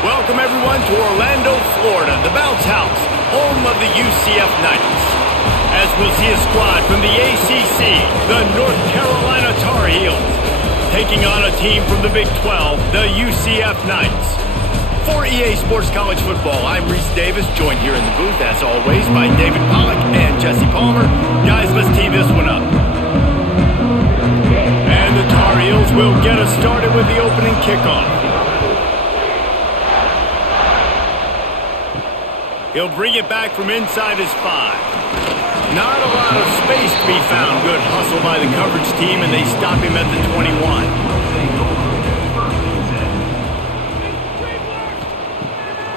Welcome everyone to Orlando, Florida, the bounce house, home of the UCF Knights. As we'll see a squad from the ACC, the North Carolina Tar Heels, taking on a team from the Big 12, the UCF Knights. For EA Sports College Football, I'm Reese Davis, joined here in the booth, as always, by David Pollack and Jesse Palmer. Guys, let's tee this one up. And the Tar Heels will get us started with the opening kickoff. He'll bring it back from inside his 5. Not a lot of space to be found. Good hustle by the coverage team, and they stop him at the 21.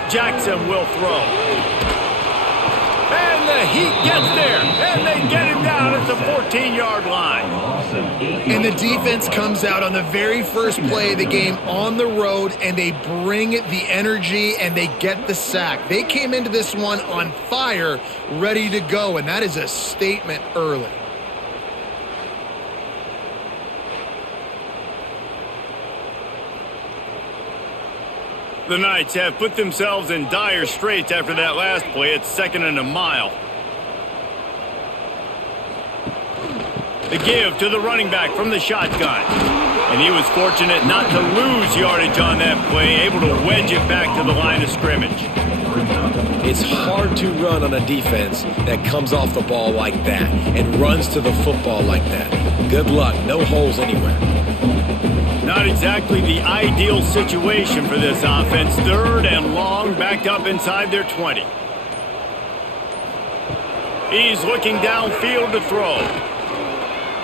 Jackson will throw. And the Heat gets there, and they get him down at the 14-yard line. And the defense comes out on the very first play of the game on the road, and they bring the energy, and they get the sack. They came into this one on fire, ready to go, and that is a statement early. The Knights have put themselves in dire straits after that last play. It's 2nd and a mile. The give to the running back from the shotgun. And he was fortunate not to lose yardage on that play, able to wedge it back to the line of scrimmage. It's hard to run on a defense that comes off the ball like that and runs to the football like that. Good luck. No holes anywhere. Not exactly the ideal situation for this offense. 3rd and long, backed up inside their 20. He's looking downfield to throw.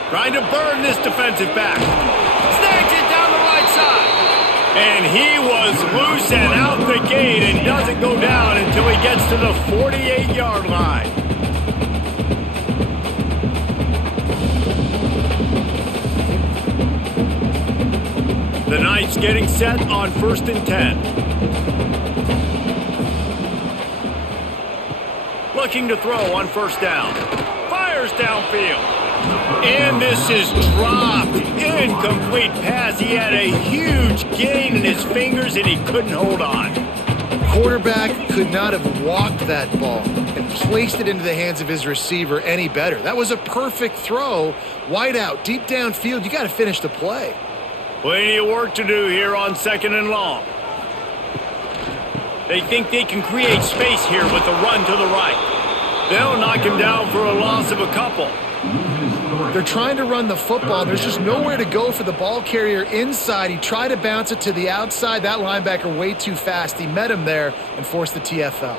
Trying to burn this defensive back. Snags it down the right side. And he was loose and out the gate and doesn't go down until he gets to the 48-yard line. The Knights getting set on 1st and 10. Looking to throw on 1st down. Fires downfield. And this is dropped. Incomplete pass. He had a huge gain in his fingers and he couldn't hold on. Quarterback could not have walked that ball and placed it into the hands of his receiver any better. That was a perfect throw. Wide out, deep downfield. You got to finish the play. Plenty of work to do here on 2nd and long. They think they can create space here with the run to the right. They'll knock him down for a loss of a couple. They're trying to run the football. There's just nowhere to go for the ball carrier inside. He tried to bounce it to the outside. That linebacker way too fast. He met him there and forced the TFL.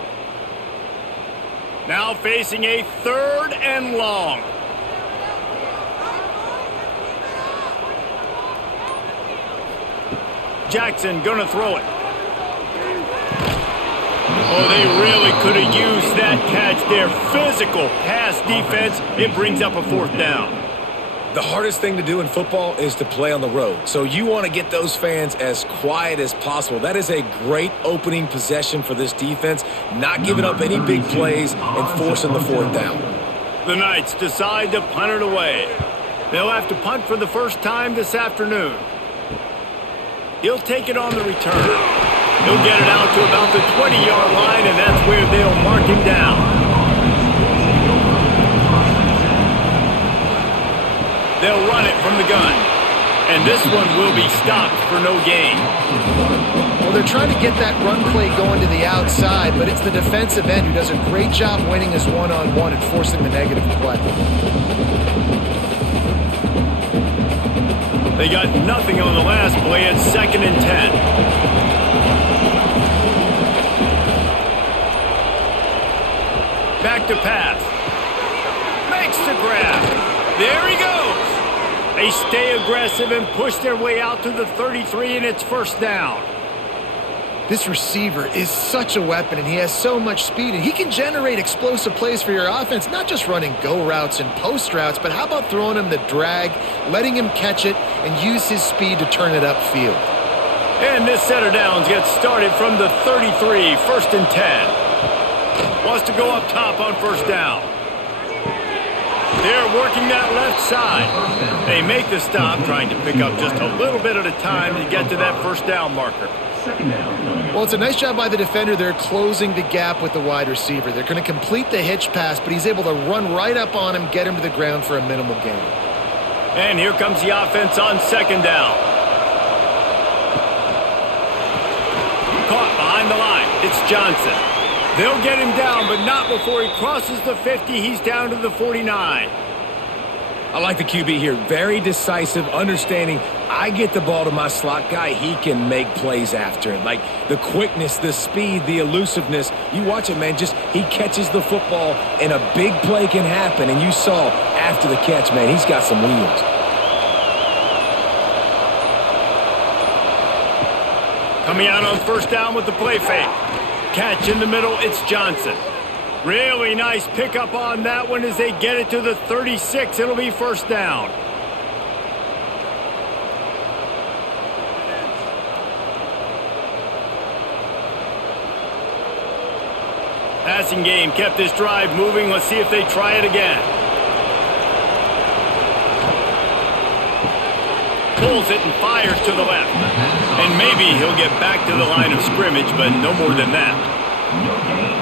Now facing a 3rd and long. Jackson gonna throw it. Oh, they really could have used that catch there. Physical pass defense. It brings up a 4th down. The hardest thing to do in football is to play on the road. So you want to get those fans as quiet as possible. That is a great opening possession for this defense. Not giving up any big plays and forcing the 4th down. The Knights decide to punt it away. They'll have to punt for the first time this afternoon. He'll take it on the return. He'll get it out to about the 20-yard line, and that's where they'll mark him down. They'll run it from the gun. And this one will be stopped for no gain. Well, they're trying to get that run play going to the outside, but it's the defensive end who does a great job winning his one-on-one and forcing the negative play. They got nothing on the last play. It's 2nd and 10. Back to pass. Makes the grab. There he goes. They stay aggressive and push their way out to the 33, and it's 1st down. This receiver is such a weapon, and he has so much speed, and he can generate explosive plays for your offense, not just running go routes and post routes, but how about throwing him the drag, letting him catch it, and use his speed to turn it upfield. And this set of downs gets started from the 33, 1st and 10. Wants to go up top on 1st down. They're working that left side. They make the stop, trying to pick up just a little bit at a time to get to that 1st down marker. Second down. Well, it's a nice job by the defender. They're closing the gap with the wide receiver. They're going to complete the hitch pass, but he's able to run right up on him, get him to the ground for a minimal gain. And here comes the offense on second down. Caught behind the line. It's Johnson. They'll get him down, but not before he crosses the 50. He's down to the 49. I like the QB here. Very decisive, understanding I get the ball to my slot guy, he can make plays after it. Like the quickness, the speed, the elusiveness. You watch it, man, just he catches the football and a big play can happen. And you saw after the catch, man, he's got some wheels. Coming out on first down with the play fake. Catch in the middle, it's Johnson. Really nice pickup on that one as they get it to the 36. It'll be first down. Passing game kept this drive moving. Let's see if they try it again. Pulls it and fires to the left. And maybe he'll get back to the line of scrimmage, but no more than that.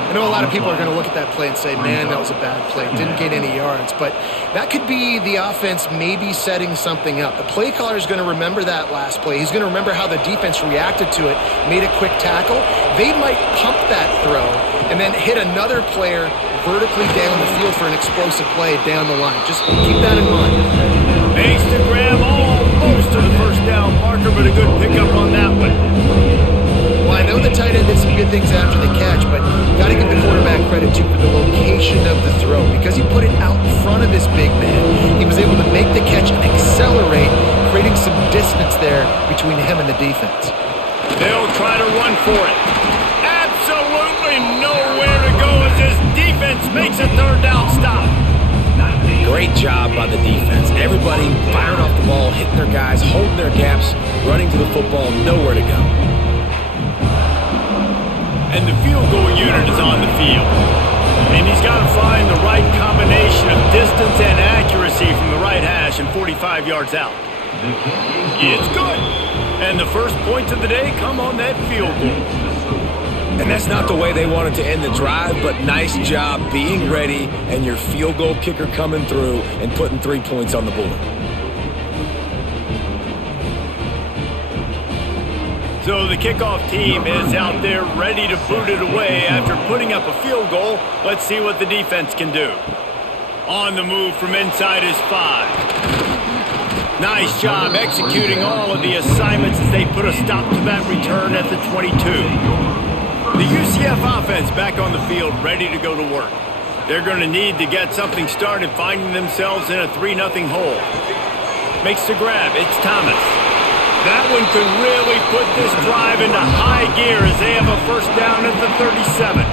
I know a lot of people are going to look at that play and say, man, that was a bad play. Didn't get any yards. But that could be the offense maybe setting something up. The play caller is going to remember that last play. He's going to remember how the defense reacted to it, made a quick tackle. They might pump that throw and then hit another player vertically down the field for an explosive play down the line. Just keep that in mind. Makes the grab almost to the first down marker, but a good pickup on that one. Well, I know the tight end did some good things after the catch, but you got to give the quarterback credit, too, for the location of the throw. Because he put it out in front of his big man, he was able to make the catch and accelerate, creating some distance there between him and the defense. They'll try to run for it. Absolutely nowhere to go as this defense makes a third down stop. Great job by the defense. Everybody firing off the ball, hitting their guys, holding their gaps, running to the football, nowhere to go. And the field goal unit is on the field. And he's got to find the right combination of distance and accuracy from the right hash and 45 yards out. It's good. And the first points of the day come on that field goal. And that's not the way they wanted to end the drive, but nice job being ready and your field goal kicker coming through and putting 3 points on the board. So the kickoff team is out there ready to boot it away after putting up a field goal. Let's see what the defense can do. On the move from inside is 5. Nice job executing all of the assignments as they put a stop to that return at the 22. The UCF offense back on the field ready to go to work. They're going to need to get something started, finding themselves in a 3-0 hole. Makes the grab. It's Thomas. That one could really put this drive into high gear as they have a first down at the 37.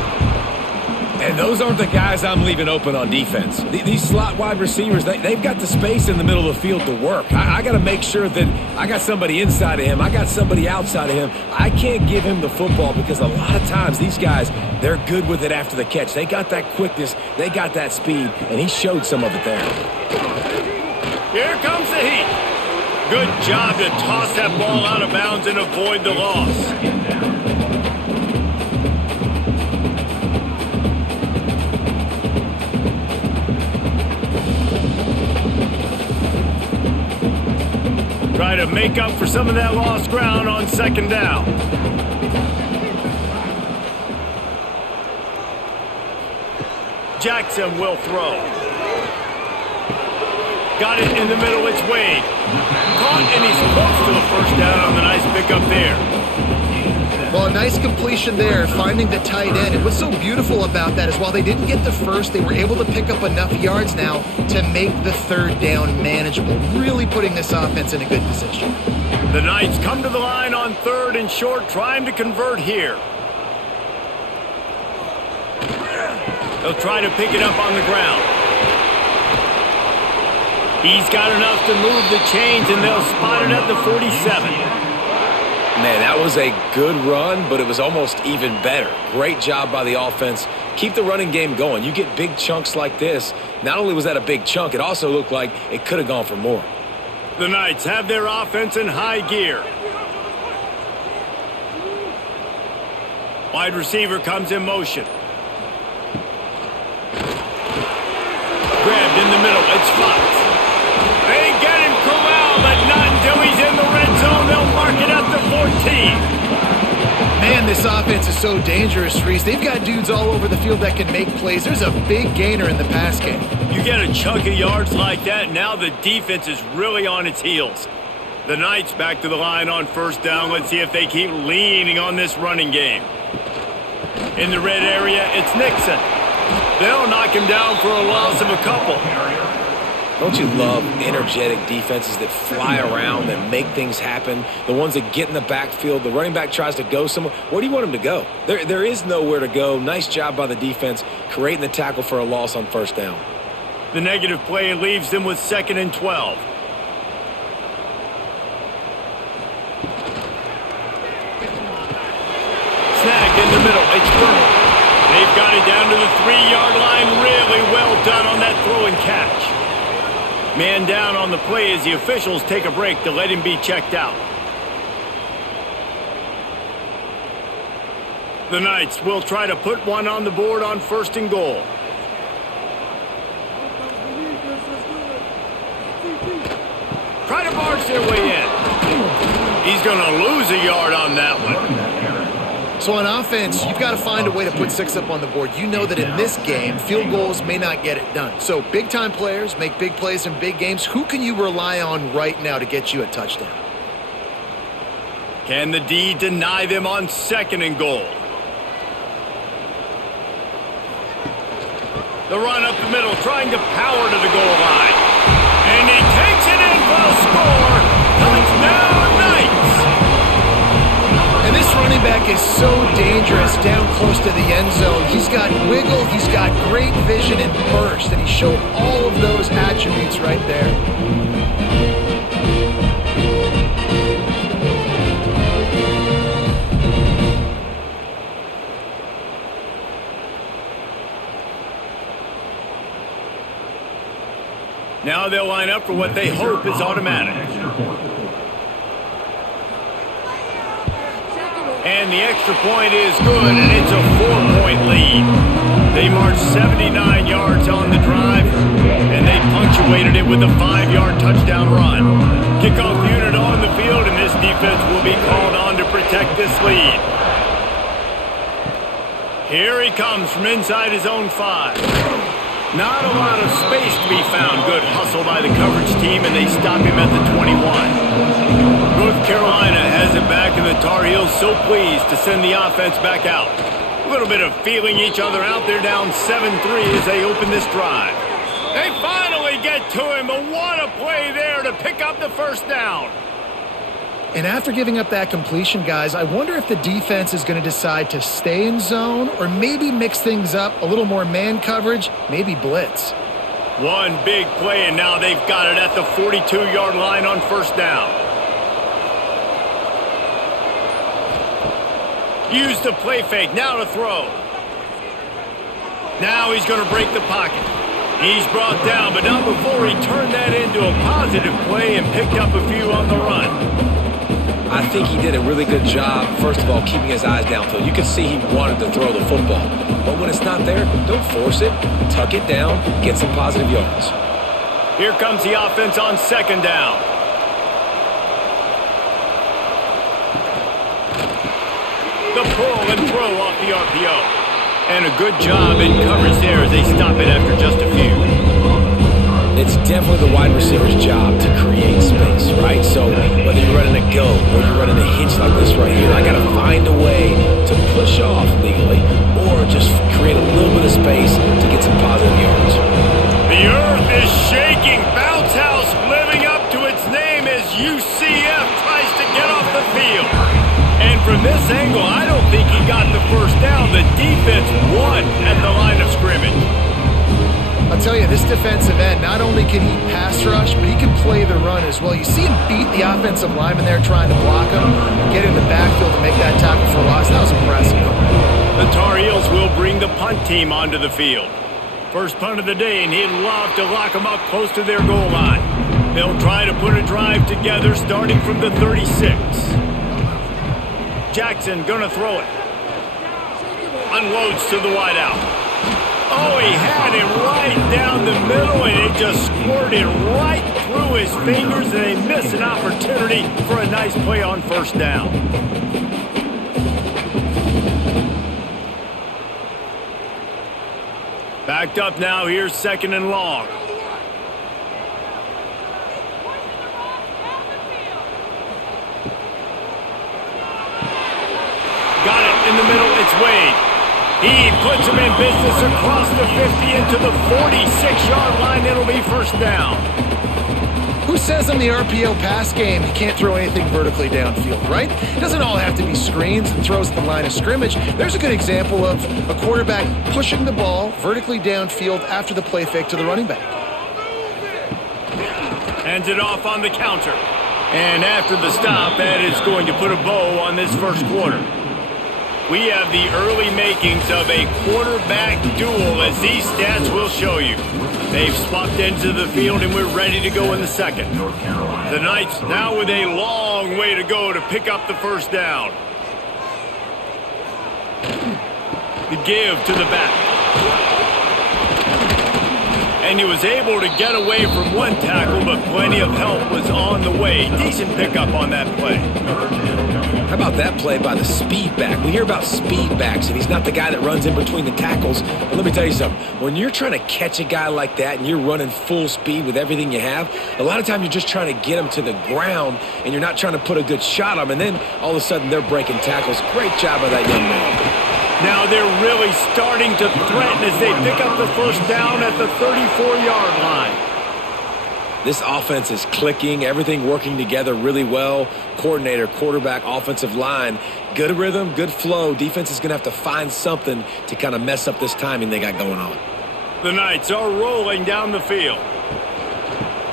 And those aren't the guys I'm leaving open on defense. These slot wide receivers, they've got the space in the middle of the field to work. I got to make sure that I got somebody inside of him. I got somebody outside of him. I can't give him the football because a lot of times these guys, they're good with it after the catch. They got that quickness. They got that speed, and he showed some of it there. Here comes the heat. Good job to toss that ball out of bounds and avoid the loss. Try to make up for some of that lost ground on second down. Jackson will throw. Got it in the middle, it's Wade. Caught, and he's close to the first down on the nice pickup there. Well, a nice completion there, finding the tight end. And what's so beautiful about that is while they didn't get the first, they were able to pick up enough yards now to make the third down manageable, really putting this offense in a good position. The Knights come to the line on third and short, trying to convert here. They'll try to pick it up on the ground. He's got enough to move the chains, and they'll spot it at the 47. Man, that was a good run, but it was almost even better. Great job by the offense. Keep the running game going. You get big chunks like this. Not only was that a big chunk, it also looked like it could have gone for more. The Knights have their offense in high gear. Wide receiver comes in motion. Grabbed in the middle. It's Fox. They get him corralled, but not until he's in the red zone. They'll mark it at the 14. Man, this offense is so dangerous, Reese. They've got dudes all over the field that can make plays. There's a big gainer in the pass game. You get a chunk of yards like that, now the defense is really on its heels. The Knights back to the line on first down. Let's see if they keep leaning on this running game. In the red area, it's Nixon. They'll knock him down for a loss of a couple. Don't you love energetic defenses that fly around, that make things happen? The ones that get in the backfield, the running back tries to go somewhere. Where do you want him to go? There is nowhere to go. Nice job by the defense, creating the tackle for a loss on first down. The negative play leaves them with 2nd and 12. Snag in the middle. It's Burrow. They've got it down to the 3-yard line. Really well done on that throw and catch. Man down on the play as the officials take a break to let him be checked out. The Knights will try to put one on the board on 1st and goal. Try to barge their way in. He's going to lose a yard on that one. So on offense, you've got to find a way to put 6 up on the board. You know that in this game, field goals may not get it done. So big-time players make big plays in big games. Who can you rely on right now to get you a touchdown? Can the D deny them on 2nd and goal? The run up the middle, trying to power to the goal line. And he takes it in for a score. Touchdown, Knights! And this running back is so dangerous down close to the end zone. He's got wiggle, he's got great vision and burst, and he showed all of those attributes right there. Now they'll line up for what they hope is automatic. And the extra point is good, and it's a 4-point lead. They marched 79 yards on the drive, and they punctuated it with a 5-yard touchdown run. Kickoff unit on the field, and this defense will be called on to protect this lead. Here he comes from inside his own 5. Not a lot of space to be found. Good hustle by the coverage team, and they stop him at the 21. North Carolina has it back, and the Tar Heels so pleased to send the offense back out. A little bit of feeling each other out. They're down 7-3 as they open this drive. They finally get to him, but what a play there to pick up the first down. And after giving up that completion, guys, I wonder if the defense is going to decide to stay in zone or maybe mix things up, a little more man coverage, maybe blitz. One big play, and now they've got it at the 42-yard line on first down. Use the play fake, now to throw. Now he's going to break the pocket. He's brought down, but not before he turned that into a positive play and picked up a few on the run. I think he did a really good job, first of all, keeping his eyes downfield. You can see he wanted to throw the football. But when it's not there, don't force it. Tuck it down, get some positive yards. Here comes the offense on 2nd down. The pull and throw off the RPO. And a good job in coverage there as they stop it after just a few. It's definitely the wide receiver's job to create space, right? So whether you're running a go or you're running a hitch like this right here, I got to find a way to push off legally or just create a little bit of space to get some positive yards. The earth is shaking. Bounce House living up to its name as UCF tries to get off the field. And from this angle, I don't think he got the first down. The defense won at the line of scrimmage. I'll tell you, this defensive end, not only can he pass rush, but he can play the run as well. You see him beat the offensive lineman there trying to block him, get in the backfield to make that tackle for a loss. That was impressive. The Tar Heels will bring the punt team onto the field. First punt of the day, and he'd love to lock them up close to their goal line. They'll try to put a drive together starting from the 36. Jackson gonna throw it. Unloads to the wideout. Oh, he had it right down the middle, and it just squirted right through his fingers, and they missed an opportunity for a nice play on first down. Backed up now, here's 2nd and long. Got it in the middle, it's Wade. He puts him in business across the 50 into the 46-yard line. It'll be first down. Who says in the RPO pass game you can't throw anything vertically downfield, right? It doesn't all have to be screens and throws at the line of scrimmage. There's a good example of a quarterback pushing the ball vertically downfield after the play fake to the running back. Hands it off on the counter. And after the stop, that is going to put a bow on this first quarter. We have the early makings of a quarterback duel, as these stats will show you. They've swapped ends of the field, and we're ready to go in the second. The Knights now with a long way to go to pick up the first down. The give to the back. And he was able to get away from one tackle, but plenty of help was on the way. Decent pickup on that play. How about that play by the speed back? We hear about speed backs, and he's not the guy that runs in between the tackles. But let me tell you something. When you're trying to catch a guy like that and you're running full speed with everything you have, a lot of times you're just trying to get him to the ground, and you're not trying to put a good shot on him, and then all of a sudden they're breaking tackles. Great job by that young man. Now they're really starting to threaten as they pick up the first down at the 34-yard line. This offense is clicking, everything working together really well. Coordinator, quarterback, offensive line, good rhythm, good flow. Defense is going to have to find something to kind of mess up this timing they got going on. The Knights are rolling down the field.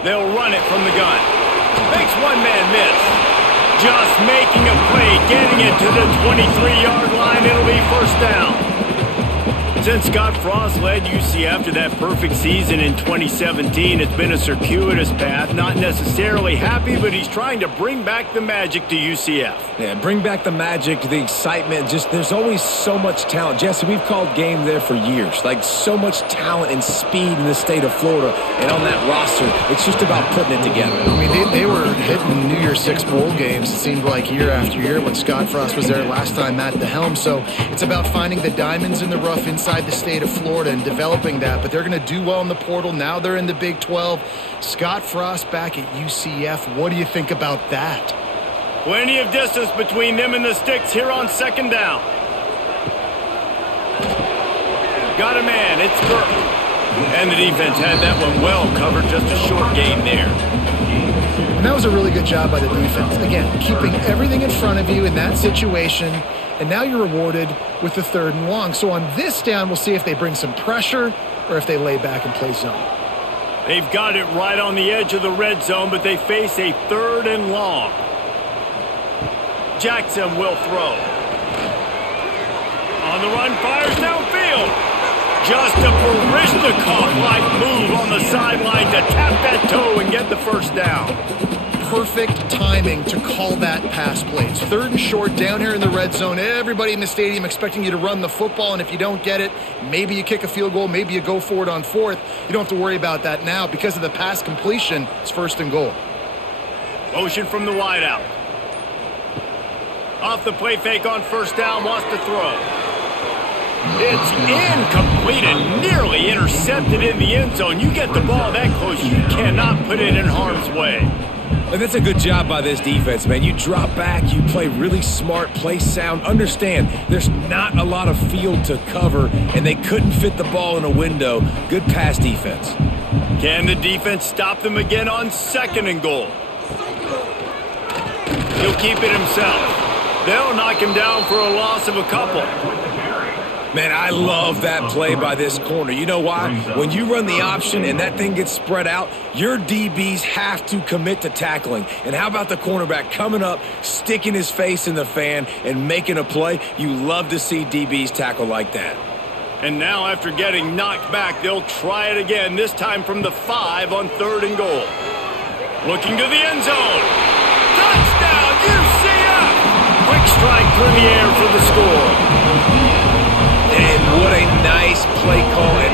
They'll run it from the gun. Makes one man miss. Just making a play, getting it to the 23-yard line. It'll be first down. Since Scott Frost led UCF to that perfect season in 2017, it's been a circuitous path. Not necessarily happy, but he's trying to bring back the magic to UCF. Yeah, bring back the magic, the excitement. Just there's always so much talent. Jesse, we've called game there for years. Like, so much talent and speed in the state of Florida. And on that roster, it's just about putting it together. I mean, they were hitting New Year's Six bowl games, it seemed like, year after year when Scott Frost was there last time at the helm. So it's about finding the diamonds in the rough inside the state of Florida and developing that. But they're going to do well in the portal. Now they're in the Big 12. Scott Frost back at UCF. What do you think about that? Plenty of distance between them and the sticks here on second down. Got a man. It's Burke. And the defense had that one well covered. Just a short gain there. And that was a really good job by the defense. Again, keeping everything in front of you in that situation. And now you're rewarded with the 3rd and long. So on this down, we'll see if they bring some pressure or if they lay back and play zone. They've got it right on the edge of the red zone, but they face a 3rd and long. Jackson will throw. On the run, fires downfield. Just a Barishnikov-like move on the sideline to tap that toe and get the first down. Perfect timing to call that pass play. It's 3rd and short down here in the red zone. Everybody in the stadium expecting you to run the football, and if you don't get it, maybe you kick a field goal, maybe you go for it on 4th. You don't have to worry about that now. Because of the pass completion, it's 1st and goal. Motion from the wideout. Off the play fake on first down, wants to throw. It's incomplete and nearly intercepted in the end zone. You get the ball that close, you cannot put it in harm's way. And that's a good job by this defense, man. You drop back, you play really smart, play sound. Understand, there's not a lot of field to cover, and they couldn't fit the ball in a window. Good pass defense. Can the defense stop them again on 2nd and goal? He'll keep it himself. They'll knock him down for a loss of a couple. Man, I love that play by this corner. You know why? When you run the option and that thing gets spread out, your DBs have to commit to tackling. And how about the cornerback coming up, sticking his face in the fan, and making a play? You love to see DBs tackle like that. And now after getting knocked back, they'll try it again, this time from the 5 on 3rd and goal. Looking to the end zone. Touchdown, UCF! Quick strike through the air for the score.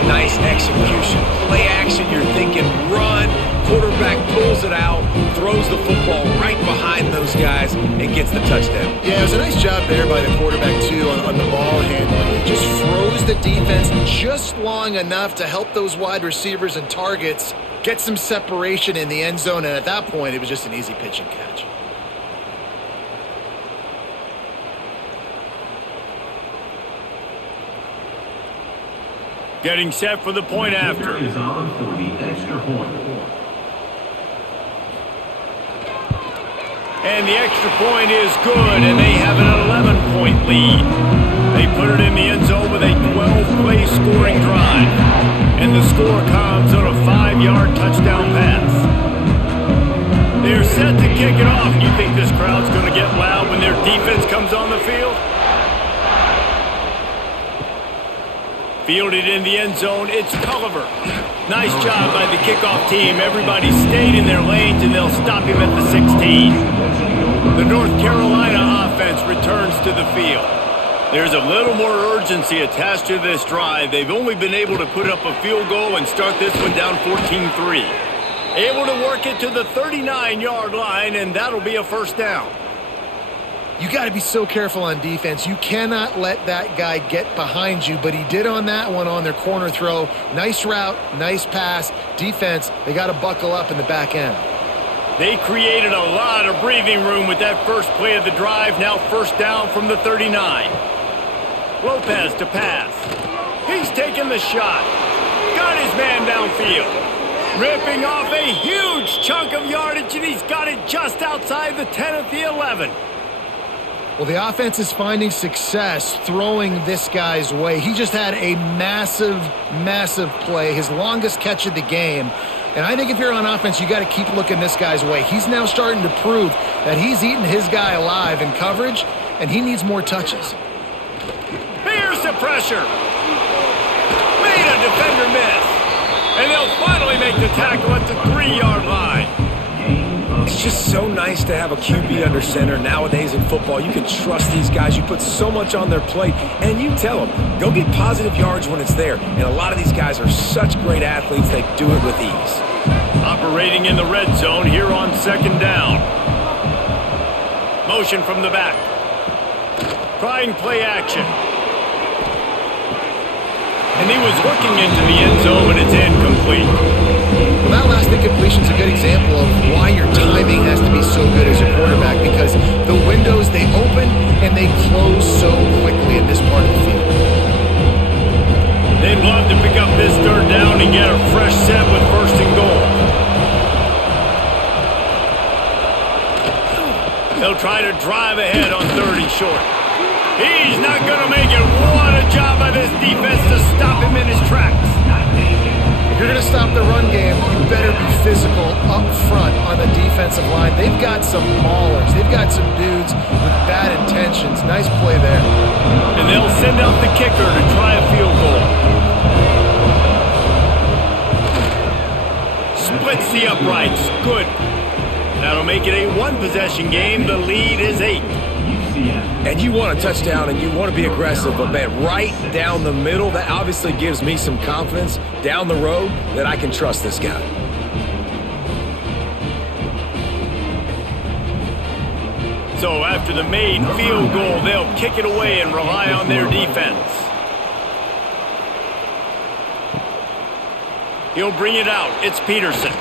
nice execution. Play action, you're thinking run. Quarterback pulls it out, throws the football right behind those guys, and gets the touchdown. Yeah, it was a nice job there by the quarterback, too, on the ball handling. He just froze the defense just long enough to help those wide receivers and targets get some separation in the end zone, and at that point, it was just an easy pitch and catch. Getting set for the point after. Is on for the extra point. And the extra point is good, and they have an 11-point lead. They put it in the end zone with a 12-play scoring drive. And the score comes on a 5-yard touchdown pass. They're set to kick it off. You think this crowd's going to get loud when their defense comes on the field? Fielded in the end zone, it's Culliver. Nice job by the kickoff team. Everybody stayed in their lanes, and they'll stop him at the 16. The North Carolina offense returns to the field. There's a little more urgency attached to this drive. They've only been able to put up a field goal and start this one down 14-3. Able to work it to the 39-yard line, and that'll be a first down. You got to be so careful on defense. You cannot let that guy get behind you, but he did on that one on their corner throw. Nice route, nice pass. Defense, they got to buckle up in the back end. They created a lot of breathing room with that first play of the drive. Now first down from the 39. Lopez to pass. He's taking the shot. Got his man downfield. Ripping off a huge chunk of yardage, and he's got it just outside the 10 at the 11. Well, the offense is finding success throwing this guy's way. He just had a massive, massive play, his longest catch of the game. And I think if you're on offense, you got to keep looking this guy's way. He's now starting to prove that he's eating his guy alive in coverage, and he needs more touches. Here's the pressure. Made a defender miss. And they'll finally make the tackle at the 3-yard line. It's just so nice to have a QB under center. Nowadays in football, you can trust these guys. You put so much on their plate, and you tell them, go get positive yards when it's there. And a lot of these guys are such great athletes, they do it with ease. Operating in the red zone here on second down. Motion from the back. Trying play action. And he was hooking into the end zone, but it's incomplete. Well, that last incompletion is a good example of why your timing has to be so good as a quarterback, because the windows, they open and they close so quickly in this part of the field. They'd love to pick up this third down and get a fresh set with first and goal. They'll try to drive ahead on 30 short. He's not going to make it. What a job by this defense to stop him in his tracks. If you're going to stop the run game, you better be physical up front on the defensive line. They've got some maulers. They've got some dudes with bad intentions. Nice play there. And they'll send out the kicker to try a field goal. Splits the uprights. Good. That'll make it a one-possession game. The lead is 8. And you want a touchdown and you want to be aggressive, but man, right down the middle, that obviously gives me some confidence down the road that I can trust this guy. So after the made field goal, they'll kick it away and rely on their defense. He'll bring it out. It's Peterson.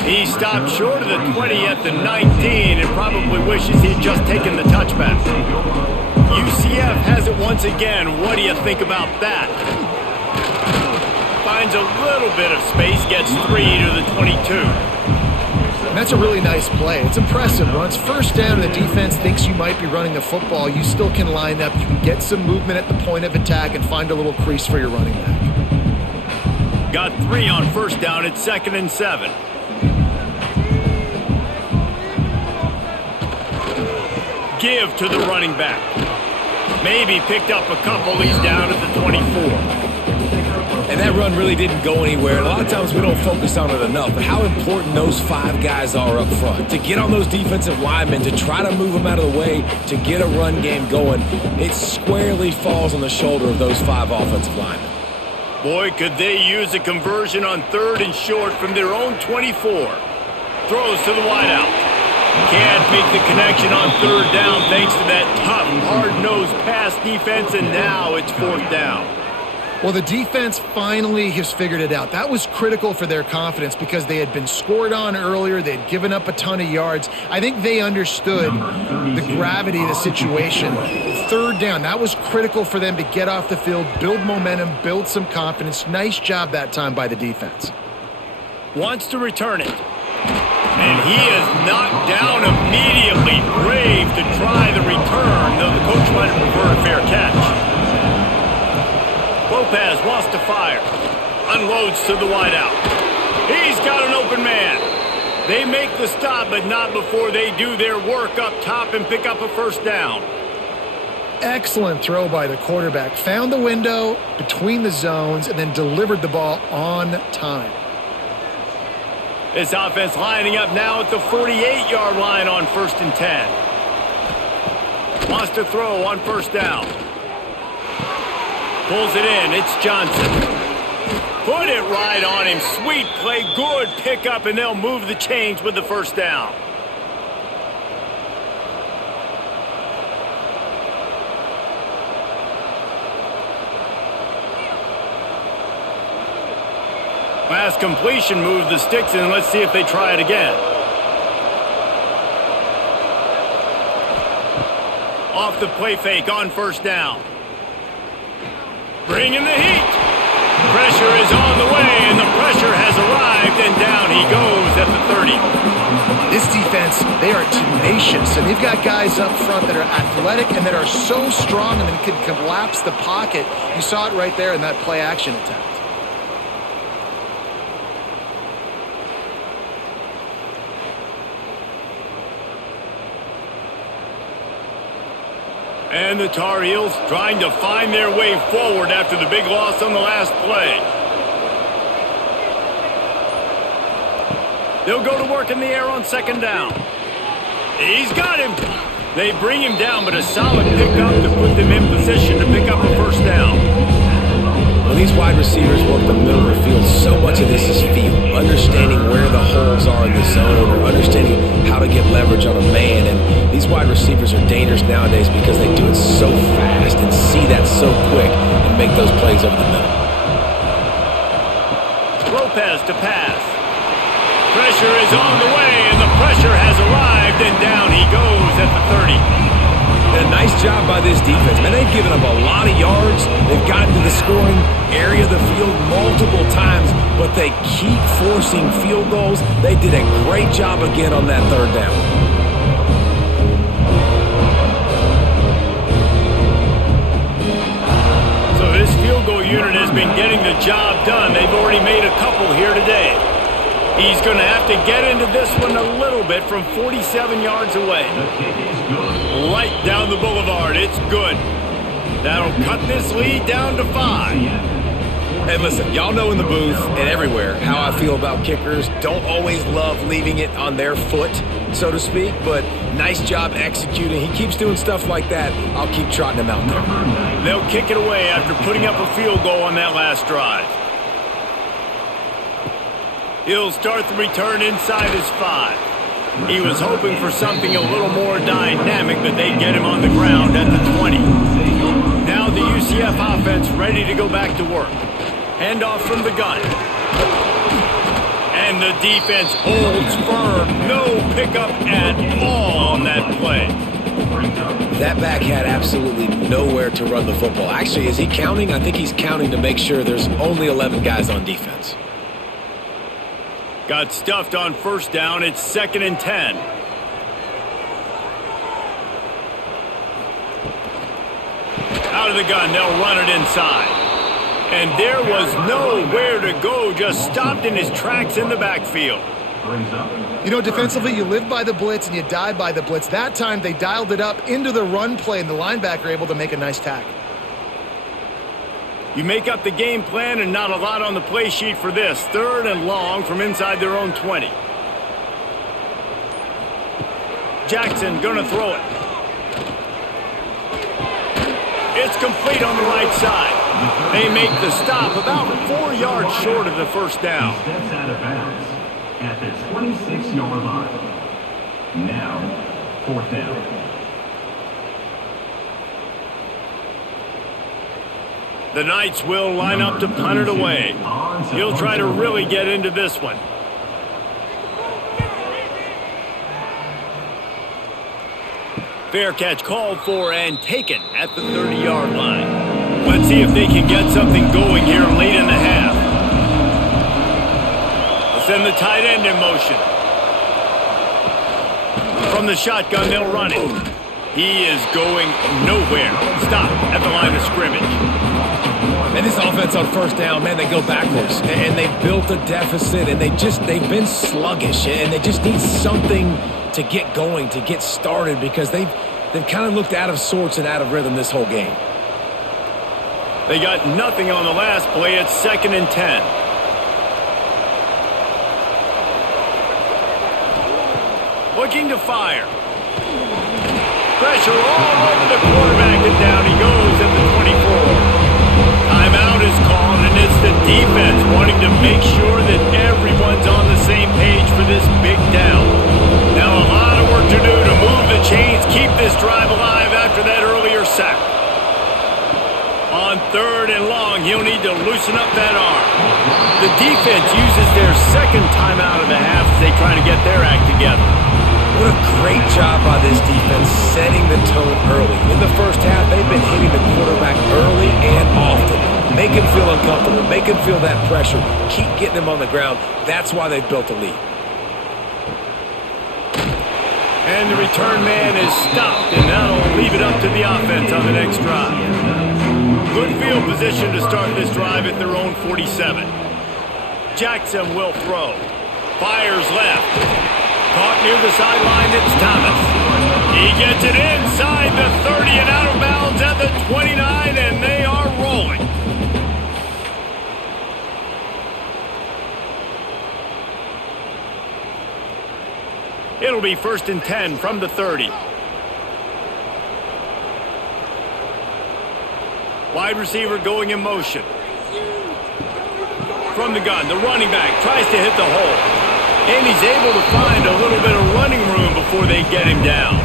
He stopped short of the 20 at the 19 and probably wishes he'd just taken the touchback. UCF has it once again. What do you think about that? Finds a little bit of space, gets 3 to the 22. And that's a really nice play. It's impressive. Once first down and the defense thinks you might be running the football, you still can line up. You can get some movement at the point of attack and find a little crease for your running back. Got 3 on first down. It's 2nd and 7. Give to the running back. Maybe picked up a couple. He's down at the 24. And that run really didn't go anywhere. And a lot of times we don't focus on it enough, but how important those 5 guys are up front. To get on those defensive linemen, to try to move them out of the way, to get a run game going, it squarely falls on the shoulder of those 5 offensive linemen. Boy, could they use a conversion on 3rd and short from their own 24. Throws to the wideout. Can't make the connection on 3rd down thanks to that tough, hard-nosed pass defense, and now it's 4th down. Well, the defense finally has figured it out. That was critical for their confidence because they had been scored on earlier. They had given up a ton of yards. I think they understood the gravity of the situation. 3rd down, that was critical for them to get off the field, build momentum, build some confidence. Nice job that time by the defense. Wants to return it. And he is knocked down immediately. Brave to try the return, though the coach might have preferred a fair catch. Lopez wants to fire. Unloads to the wideout. He's got an open man. They make the stop, but not before they do their work up top and pick up a 1st down. Excellent throw by the quarterback. Found the window between the zones and then delivered the ball on time. This offense lining up now at the 48-yard line on 1st and 10. Wants to throw on 1st down. Pulls it in. It's Johnson. Put it right on him. Sweet play. Good pickup, and they'll move the chains with the 1st down. Last completion moved the sticks in. Let's see if they try it again. Off the play fake on 1st down. Bringing the heat. Pressure is on the way, and the pressure has arrived, and down he goes at the 30. This defense, they are tenacious, and they've got guys up front that are athletic and that are so strong and that can collapse the pocket. You saw it right there in that play-action attempt. And the Tar Heels trying to find their way forward after the big loss on the last play. They'll go to work in the air on 2nd down. He's got him. They bring him down, but a solid pickup to put them in position to pick up a 1st down. When these wide receivers work the middle of the field, so much of this is feel. Understanding where the holes are in the zone or understanding how to get leverage on a man. And these wide receivers are dangerous nowadays because they do it so fast and see that so quick and make those plays over the middle. Lopez to pass. Pressure is on the way, and the pressure has arrived, and down he goes at the 30. And a nice job by this defense. Man, they've given up a lot of yards. They've gotten to the scoring area of the field multiple times, but they keep forcing field goals. They did a great job again on that 3rd down. So this field goal unit has been getting the job done. They've already made a couple here today. He's going to have to get into this one a little bit from 47 yards away. Right down the boulevard. It's good. That'll cut this lead down to 5. Hey, listen, y'all know in the booth and everywhere how I feel about kickers. Don't always love leaving it on their foot, so to speak, but nice job executing. He keeps doing stuff like that. I'll keep trotting him out there. They'll kick it away after putting up a field goal on that last drive. He'll start the return inside his 5. He was hoping for something a little more dynamic, but they get him on the ground at the 20. Now the UCF offense ready to go back to work. Handoff from the gun. And the defense holds firm. No pickup at all on that play. That back had absolutely nowhere to run the football. Actually, is he counting? I think he's counting to make sure there's only 11 guys on defense. Got stuffed on 1st down. It's 2nd and 10. Out of the gun. They'll run it inside. And there was nowhere to go. Just stopped in his tracks in the backfield. You know, defensively, you live by the blitz and you die by the blitz. That time, they dialed it up into the run play, and the linebacker able to make a nice tackle. You make up the game plan and not a lot on the play sheet for this. 3rd and long from inside their own 20. Jackson gonna throw it. It's complete on the right side. They make the stop about 4 yards short of the first down. He steps out of bounds at the 26-yard line. Now, 4th down. The Knights will line up to punt it away. He'll try to really get into this one. Fair catch called for and taken at the 30-yard line. Let's see if they can get something going here late in the half. They'll send the tight end in motion. From the shotgun, they'll run it. He is going nowhere. Stop at the line of scrimmage. And this offense on first down, man, they go backwards. And they've built a deficit, and they've been sluggish. And they just need something to get going, to get started, because they've kind of looked out of sorts and out of rhythm this whole game. They got nothing on the last play. It's 2nd and 10. Looking to fire. Pressure all over the quarterback, and down he goes at the 24. Timeout is called, and it's the defense wanting to make sure that everyone's on the same page for this big down. Now a lot of work to do to move the chains, keep this drive alive after that earlier sack. On 3rd and long, he'll need to loosen up that arm. The defense uses their 2nd timeout of the half as they try to get their act together. What a great job by this defense setting the tone early. In the first half, they've been hitting the quarterback early and often. Make him feel uncomfortable. Make him feel that pressure. Keep getting him on the ground. That's why they've built a lead. And the return man is stopped, and that'll leave it up to the offense on the next drive. Good field position to start this drive at their own 47. Jackson will throw. Fires left. Caught near the sideline, it's Thomas. He gets it inside the 30 and out of bounds at the 29, and they are rolling. It'll be 1st and 10 from the 30. Wide receiver going in motion. From the gun, the running back tries to hit the hole. And he's able to find a little bit of running room before they get him down.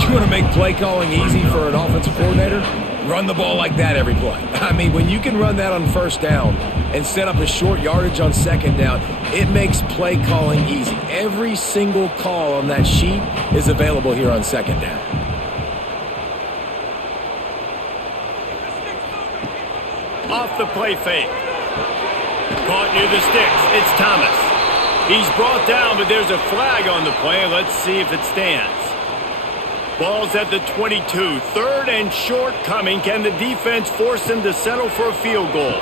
You want to make play calling easy for an offensive coordinator? Run the ball like that every play. I mean, when you can run that on first down and set up a short yardage on 2nd down, it makes play calling easy. Every single call on that sheet is available here on 2nd down. Off the play fake. Caught near the sticks. It's Thomas. He's brought down, but there's a flag on the play. Let's see if it stands. Ball's at the 22. 3rd and short coming. Can the defense force them to settle for a field goal?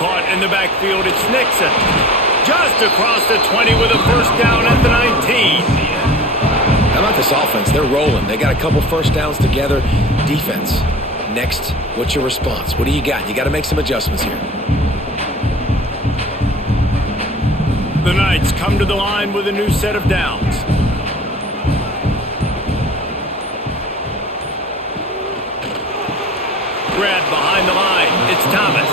Caught in the backfield. It's Nixon. Just across the 20 with a first down at the 19. How about this offense? They're rolling. They got a couple first downs together. Defense. Next, what's your response? What do you got? You got to make some adjustments here. The Knights come to the line with a new set of downs. Grabbed behind the line. It's Thomas.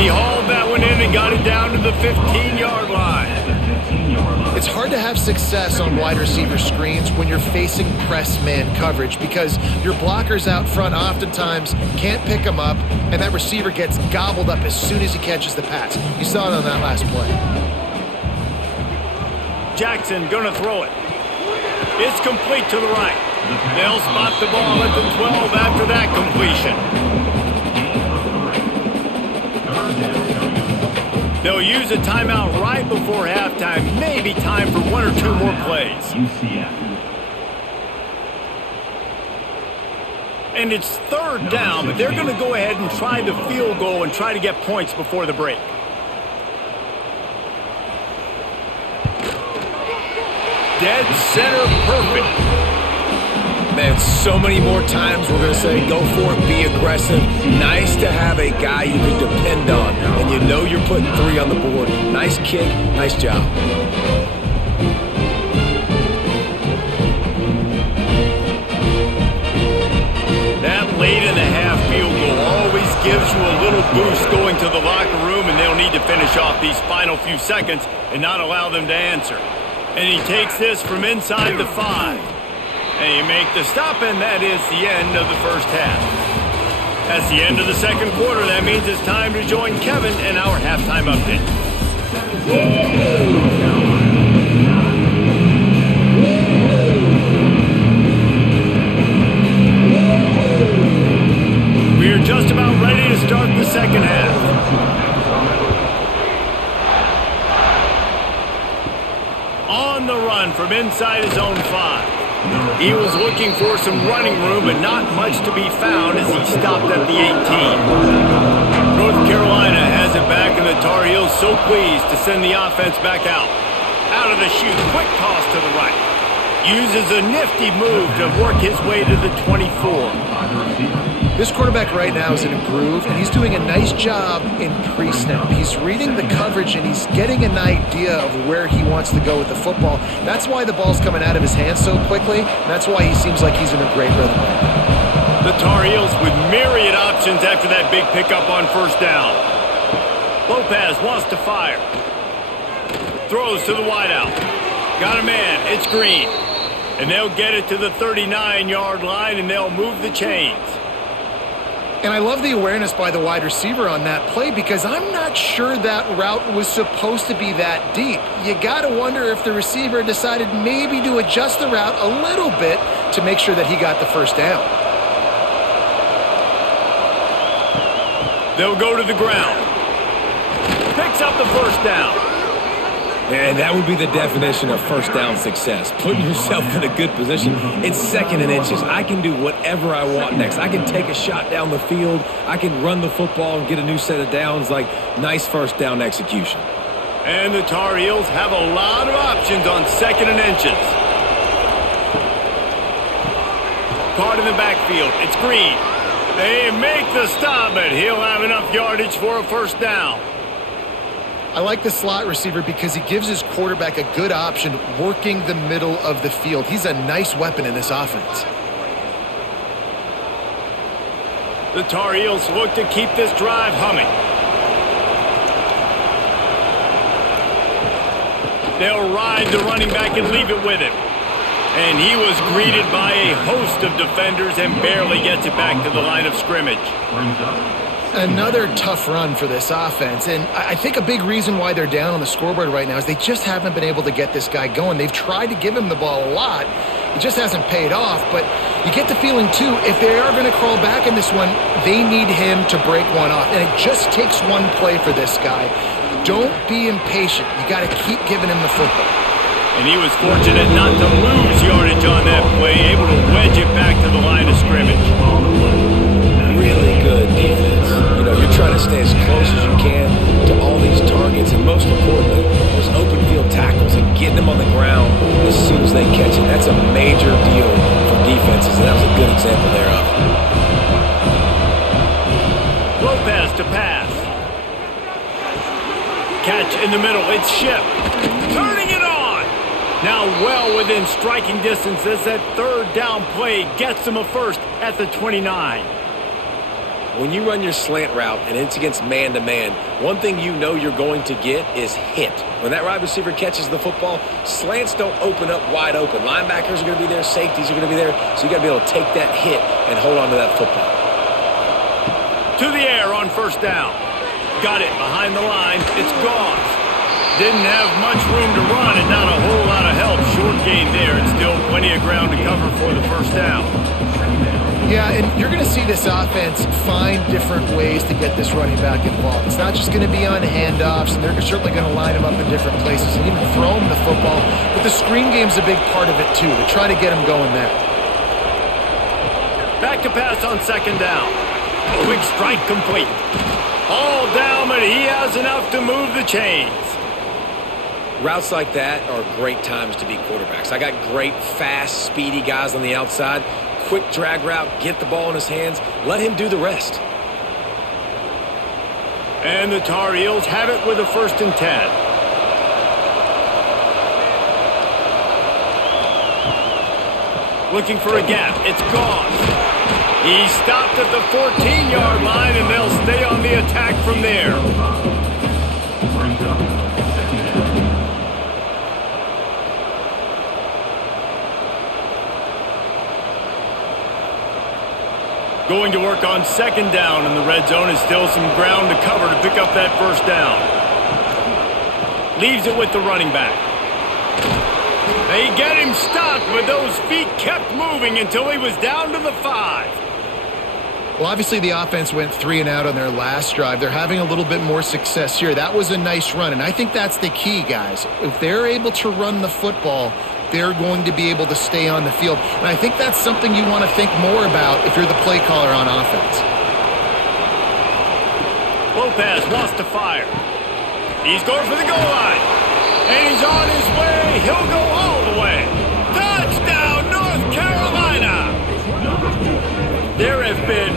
He hauled that one in and got it down to the 15-yard line. It's hard to have success on wide receiver screens when you're facing press man coverage because your blockers out front oftentimes can't pick them up, and that receiver gets gobbled up as soon as he catches the pass. You saw it on that last play. Jackson gonna throw it. It's complete to the right. They'll spot the ball at the 12 after that completion. They'll use a timeout right before halftime. Maybe time for 1 or 2 more plays. UCF. And it's 3rd down, but they're gonna go ahead and try the field goal and try to get points before the break. Dead center perfect. Man, so many more times we're going to say go for it, be aggressive. Nice to have a guy you can depend on, and you know you're putting 3 on the board. Nice kick, nice job. That late in the half field goal always gives you a little boost going to the locker room, and they'll need to finish off these final few seconds and not allow them to answer. And he takes this from inside the 5. And you make the stop, and that is the end of the first half. That's the end of the second quarter. That means it's time to join Kevin in our halftime update. We're just about ready to start the second half. On the run from inside his own 5. He was looking for some running room, but not much to be found as he stopped at the 18. North Carolina has it back, and the Tar Heels so pleased to send the offense back out. Out of the chute, quick toss to the right. Uses a nifty move to work his way to the 24. This quarterback right now is in a groove, and he's doing a nice job in pre-snap. He's reading the coverage, and he's getting an idea of where he wants to go with the football. That's why the ball's coming out of his hands so quickly. That's why he seems like he's in a great rhythm right now. The Tar Heels with myriad options after that big pickup on first down. Lopez wants to fire. Throws to the wideout. Got a man. It's Green. And they'll get it to the 39-yard line, and they'll move the chains. And I love the awareness by the wide receiver on that play because I'm not sure that route was supposed to be that deep. You got to wonder if the receiver decided maybe to adjust the route a little bit to make sure that he got the first down. They'll go to the ground. Picks up the first down. And that would be the definition of first down success. Putting yourself in a good position. It's second and inches. I can do whatever I want next. I can take a shot down the field. I can run the football and get a new set of downs. Like, nice first down execution. And the Tar Heels have a lot of options on second and inches. Caught in the backfield. It's Green. They make the stop, but he'll have enough yardage for a first down. I like the slot receiver because he gives his quarterback a good option working the middle of the field. He's a nice weapon in this offense. The Tar Heels look to keep this drive humming. They'll ride the running back and leave it with him. And he was greeted by a host of defenders and barely gets it back to the line of scrimmage. Another tough run for this offense, and I think a big reason why they're down on the scoreboard right now is they just haven't been able to get this guy going. They've tried to give him the ball a lot. It just hasn't paid off, but you get the feeling, too, if they are going to crawl back in this one, they need him to break one off, and it just takes one play for this guy. Don't be impatient. You got to keep giving him the football. And he was fortunate not to lose yardage on that play, able to wedge it back to the line of scrimmage. Really good defense. You know, you're trying to stay as close as you can to all these targets, and most importantly, those open field tackles and getting them on the ground as soon as they catch it. That's a major deal for defenses, and that was a good example thereof. Lopez to pass. Catch in the middle. It's Ship. Turning it on. Now well within striking distance as that third down play gets them a first at the 29. When you run your slant route and it's against man-to-man, one thing you know you're going to get is hit. When that wide receiver catches the football, slants don't open up wide open. Linebackers are going to be there. Safeties are going to be there. So you got to be able to take that hit and hold on to that football. To the air on first down. Got it behind the line. It's Goss. Didn't have much room to run and not a whole lot of help. Short gain there and still plenty of ground to cover for the first down. Yeah, and you're going to see this offense find different ways to get this running back involved. It's not just going to be on handoffs, and they're certainly going to line him up in different places and even throw him the football. But the screen game's a big part of it, too, to try to get him going there. Back to pass on second down. Quick strike complete. All down, but he has enough to move the chains. Routes like that are great times to be quarterbacks. I got great, fast, speedy guys on the outside. Quick drag route, get the ball in his hands, let him do the rest. And the Tar Heels have it with a 1st and 10. Looking for a gap. It's Goss. He's stopped at the 14-yard line, and they'll stay on the attack from there. Brings up second down. Going to work on second down in the red zone, is still some ground to cover to pick up that first down. Leaves it with the running back. They get him stopped, but those feet kept moving until he was down to the 5. Well, obviously the offense went 3 and out on their last drive. They're having a little bit more success here. That was a nice run, and I think that's the key, guys. If they're able to run the football, they're going to be able to stay on the field. And I think that's something you want to think more about if you're the play caller on offense. Lopez wants to fire. He's going for the goal line. And he's on his way. He'll go all the way. Touchdown, North Carolina! There have been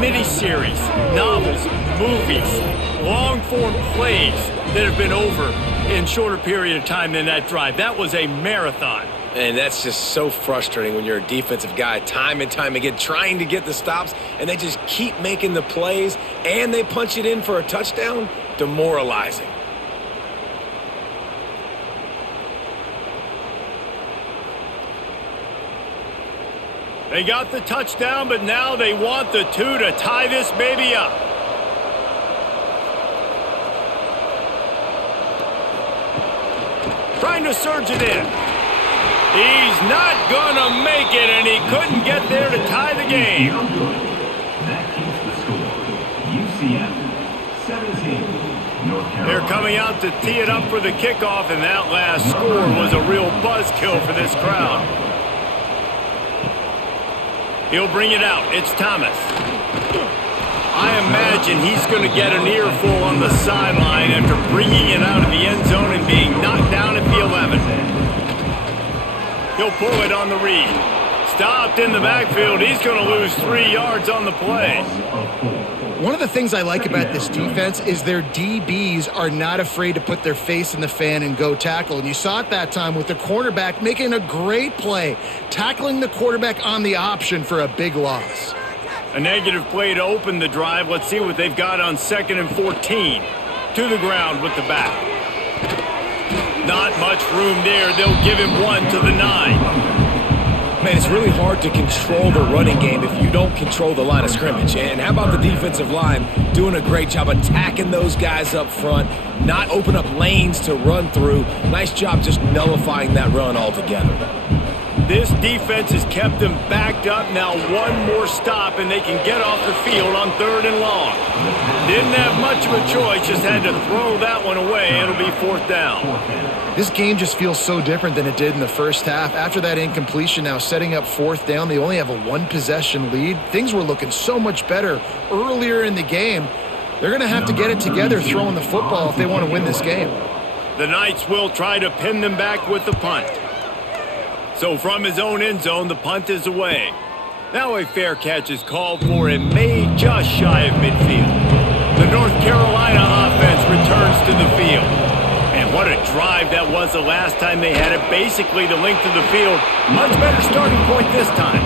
miniseries, novels, movies, long-form plays that have been over in shorter period of time than that drive. That was a marathon. And that's just so frustrating when you're a defensive guy, time and time again, trying to get the stops, and they just keep making the plays, and they punch it in for a touchdown. Demoralizing. They got the touchdown, but now they want the 2 to tie this baby up. Trying to surge it in. He's not gonna make it, and he couldn't get there to tie the game. That keeps the score. UCF 17. North Carolina. They're coming out to tee it up for the kickoff, and that last score was a real buzzkill for this crowd. He'll bring it out. It's Thomas. I imagine he's going to get an earful on the sideline after bringing it out of the end zone and being knocked down at the 11. He'll pull it on the read. Stopped in the backfield. He's going to lose 3 yards on the play. One of the things I like about this defense is their DBs are not afraid to put their face in the fan and go tackle. And you saw it that time with the cornerback making a great play, tackling the quarterback on the option for a big loss. A negative play to open the drive. Let's see what they've got on 2nd and 14. To the ground with the back. Not much room there. They'll give him 1 to the 9. Man, it's really hard to control the running game if you don't control the line of scrimmage. And how about the defensive line doing a great job attacking those guys up front, not open up lanes to run through. Nice job just nullifying that run altogether. This defense has kept them backed up. Now 1 more stop, and they can get off the field on 3rd and long. Didn't have much of a choice, just had to throw that one away. It'll be 4th down. This game just feels so different than it did in the first half. After that incompletion, now setting up 4th down, they only have a 1-possession lead. Things were looking so much better earlier in the game. They're going to have to get it together throwing the football if they want to win this game. The Knights will try to pin them back with the punt. So from his own end zone, the punt is away. Now a fair catch is called for and made just shy of midfield. The North Carolina offense returns to the field. And what a drive that was the last time they had it, basically the length of the field. Much better starting point this time.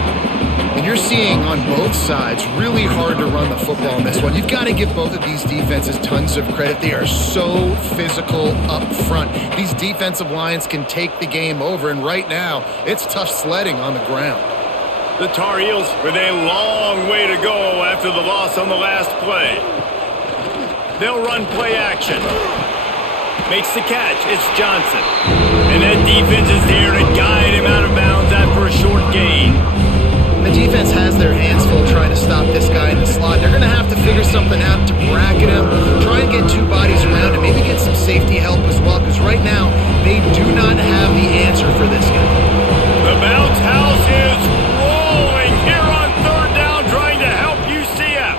And you're seeing on both sides really hard to run the football in this one. You've got to give both of these defenses tons of credit. They are so physical up front. These defensive lines can take the game over, and right now it's tough sledding on the ground. The Tar Heels with a long way to go after the loss on the last play. They'll run play action. Makes the catch. It's Johnson. And that defense is there to guide him out of bounds after a short gain. The defense has their hands full trying to stop this guy in the slot. They're going to have to figure something out to bracket him, try and get 2 bodies around him, maybe get some safety help as well, because right now they do not have the answer for this guy. The bounce house is rolling here on 3rd down, trying to help UCF.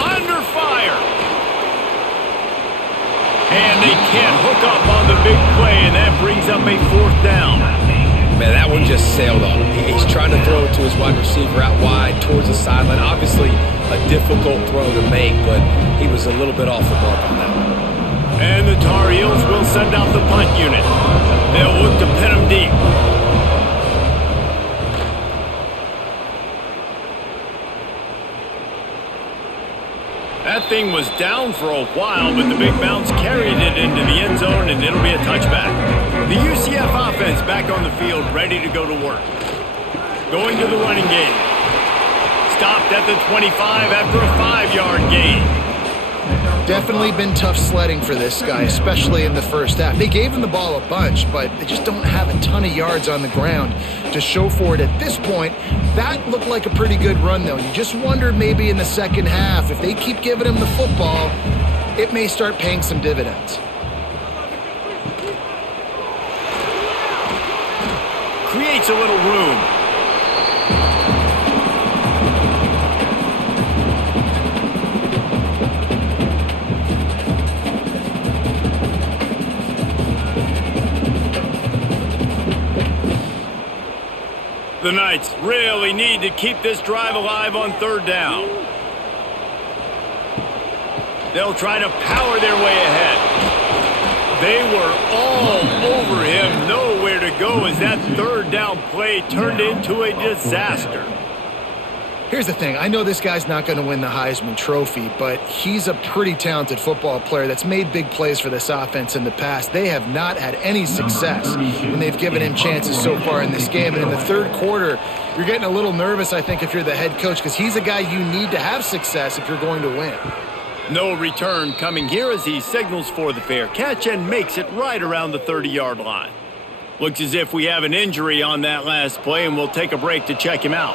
Under fire. And they can't hook up on the big play, and that brings up a 4th down. Man, that one just sailed on him. He's trying to throw it to his wide receiver out wide towards the sideline. Obviously, a difficult throw to make, but he was a little bit off the mark on that one. And the Tar Heels will send out the punt unit. They'll look to pin him deep. That thing was down for a while, but the big bounce carried it into the end zone, and it'll be a touchback. The UCF offense back on the field, ready to go to work. Going to the running game. Stopped at the 25 after a 5-yard gain. Definitely been tough sledding for this guy, especially in the first half. They gave him the ball a bunch, but they just don't have a ton of yards on the ground to show for it at this point. That looked like a pretty good run, though. You just wondered maybe in the second half, if they keep giving him the football, it may start paying some dividends. Creates a little room. The Knights really need to keep this drive alive on third down. They'll try to power their way ahead. They were all over him, nowhere to go as that third down play turned into a disaster. Here's the thing. I know this guy's not going to win the Heisman Trophy, but he's a pretty talented football player that's made big plays for this offense in the past. They have not had any success when they've given him chances so far in this game. And in the third quarter, you're getting a little nervous, I think, if you're the head coach, because he's a guy you need to have success if you're going to win. No return coming here as he signals for the fair catch and makes it right around the 30-yard line. Looks as if we have an injury on that last play, and we'll take a break to check him out.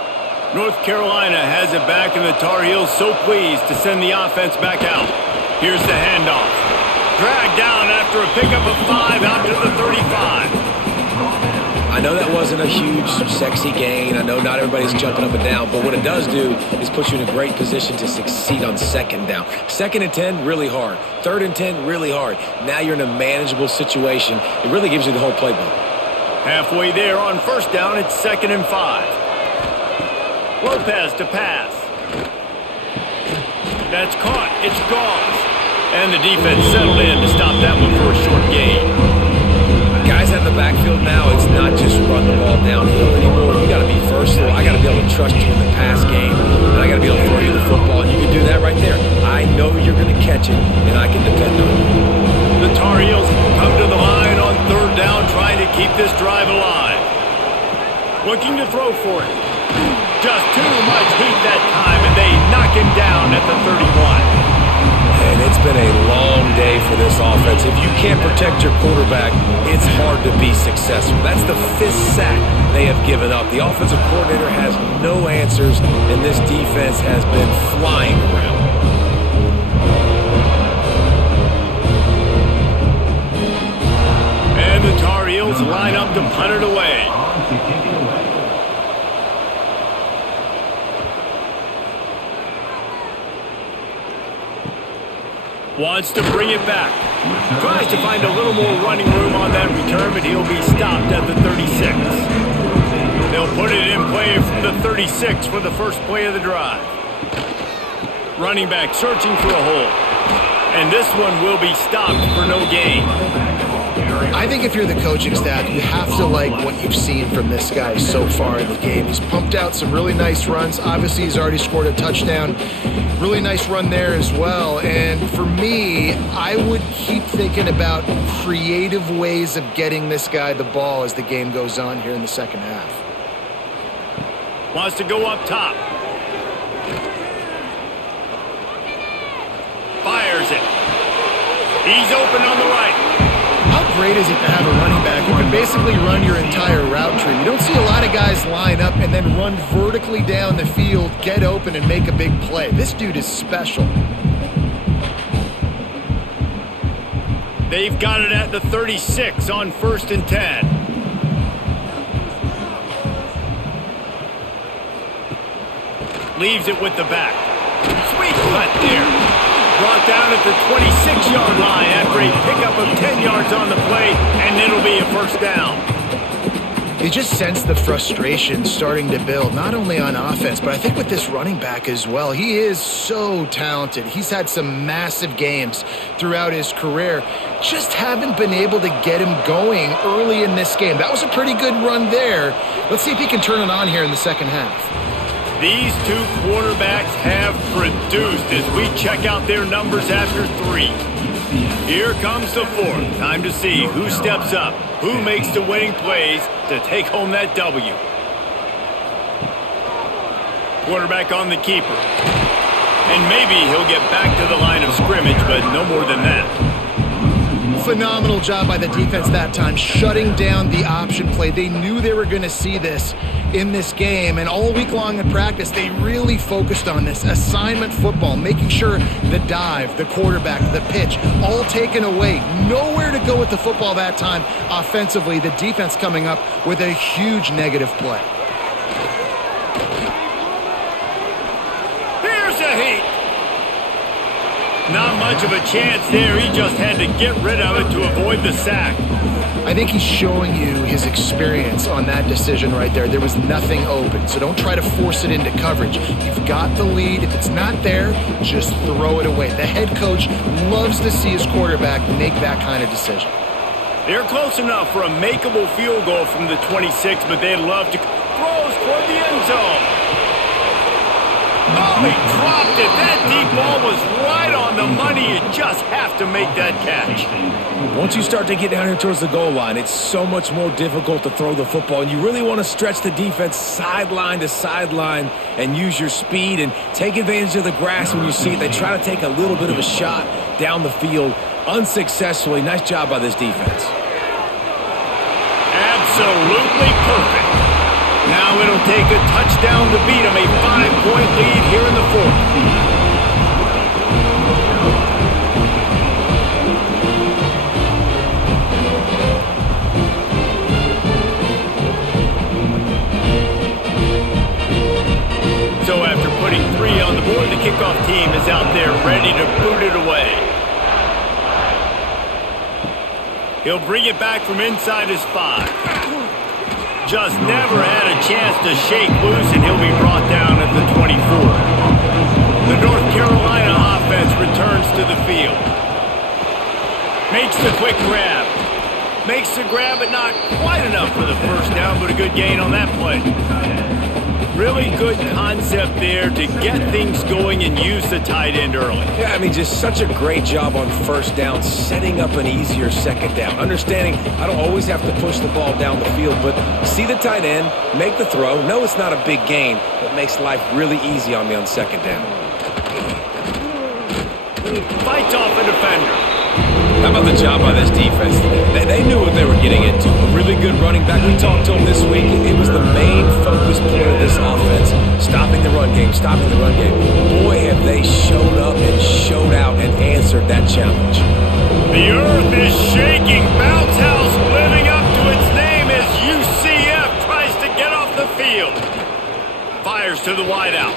North Carolina has it back, and the Tar Heels so pleased to send the offense back out. Here's the handoff. Dragged down after a pickup of 5 out to the 35. I know that wasn't a huge, sexy gain. I know not everybody's jumping up and down, but what it does do is put you in a great position to succeed on second down. 2nd and 10, really hard. 3rd and 10, really hard. Now you're in a manageable situation. It really gives you the whole playbook. Halfway there on first down, it's 2nd and 5. Lopez to pass. That's caught. It's Gauze. And the defense settled in to stop that one for a short gain. Guys out in the backfield now, it's not just run the ball downhill anymore. You got to be versatile. I got to be able to trust you in the pass game. And I got to be able to throw you the football. And you can do that right there. I know you're going to catch it, and I can depend on you. The Tar Heels come to the line on third down, trying to keep this drive alive. Looking to throw for it. Just too much heat that time, and they knock him down at the 31. And it's been a long day for this offense. If you can't protect your quarterback, it's hard to be successful. That's the 5th sack they have given up. The offensive coordinator has no answers, and this defense has been flying around. And the Tar Heels line up to punt it away. Wants to bring it back. Tries to find a little more running room on that return, but he'll be stopped at the 36. They'll put it in play from the 36 for the first play of the drive. Running back searching for a hole. And this one will be stopped for no gain. I think if you're the coaching staff, you have to like what you've seen from this guy so far in the game. He's pumped out some really nice runs. Obviously, he's already scored a touchdown. Really nice run there as well. And for me, I would keep thinking about creative ways of getting this guy the ball as the game goes on here in the second half. Wants to go up top. Fires it. He's open on the right. How great is it to have a running back who can basically run your entire route tree? You don't see a lot of guys line up and then run vertically down the field, get open, and make a big play. This dude is special. They've got it at the 36 on 1st and 10. Leaves it with the back. Sweet cut there. Brought down at the 26-yard line after a pickup of 10 yards on the play, and it'll be a first down. You just sense the frustration starting to build, not only on offense, but I think with this running back as well. He is so talented. He's had some massive games throughout his career. Just haven't been able to get him going early in this game. That was a pretty good run there. Let's see if he can turn it on here in the second half. These two quarterbacks have produced as we check out their numbers after 3. Here comes the 4th. Time to see who steps up, who makes the winning plays to take home that W. Quarterback on the keeper. And maybe he'll get back to the line of scrimmage, but no more than that. Phenomenal job by the defense that time, shutting down the option play. They knew they were going to see this in this game, and all week long in practice, they really focused on this assignment football, making sure the dive, the quarterback, the pitch, all taken away. Nowhere to go with the football that time offensively. The defense coming up with a huge negative play. Here's a heat. Not much of a chance there. He just had to get rid of it to avoid the sack. I think he's showing you his experience on that decision right there. There was nothing open, so don't try to force it into coverage. You've got the lead. If it's not there, just throw it away. The head coach loves to see his quarterback make that kind of decision. They're close enough for a makeable field goal from the 26, but they'd love to throws toward the end zone. Oh, he dropped it. That deep ball was right on the money. You just have to make that catch. Once you start to get down here towards the goal line, it's so much more difficult to throw the football, and you really want to stretch the defense sideline to sideline and use your speed and take advantage of the grass when you see it. They try to take a little bit of a shot down the field unsuccessfully. Nice job by this defense. Absolutely perfect. Now it'll take a touchdown to beat them, a 5-point lead here in the 4th. So after putting 3 on the board, the kickoff team is out there ready to boot it away. He'll bring it back from inside his 5. Just never had a chance to shake loose, and he'll be brought down at the 24. The North Carolina offense returns to the field. Makes the quick grab. Makes the grab, but not quite enough for the first down, but a good gain on that play. Really good concept there to get things going and use the tight end early. Yeah, I mean, just such a great job on first down, setting up an easier second down. Understanding I don't always have to push the ball down the field, but see the tight end, make the throw. No, it's not a big gain, but makes life really easy on me on second down. Fights off a defender. How about the job by this defense today? They knew what they were getting into. A really good running back. We talked to him this week. It was the main focus point of this offense. Stopping the run game, stopping the run game. Boy, have they showed up and showed out and answered that challenge. The earth is shaking. Bounce House living up to its name as UCF tries to get off the field. Fires to the wideout.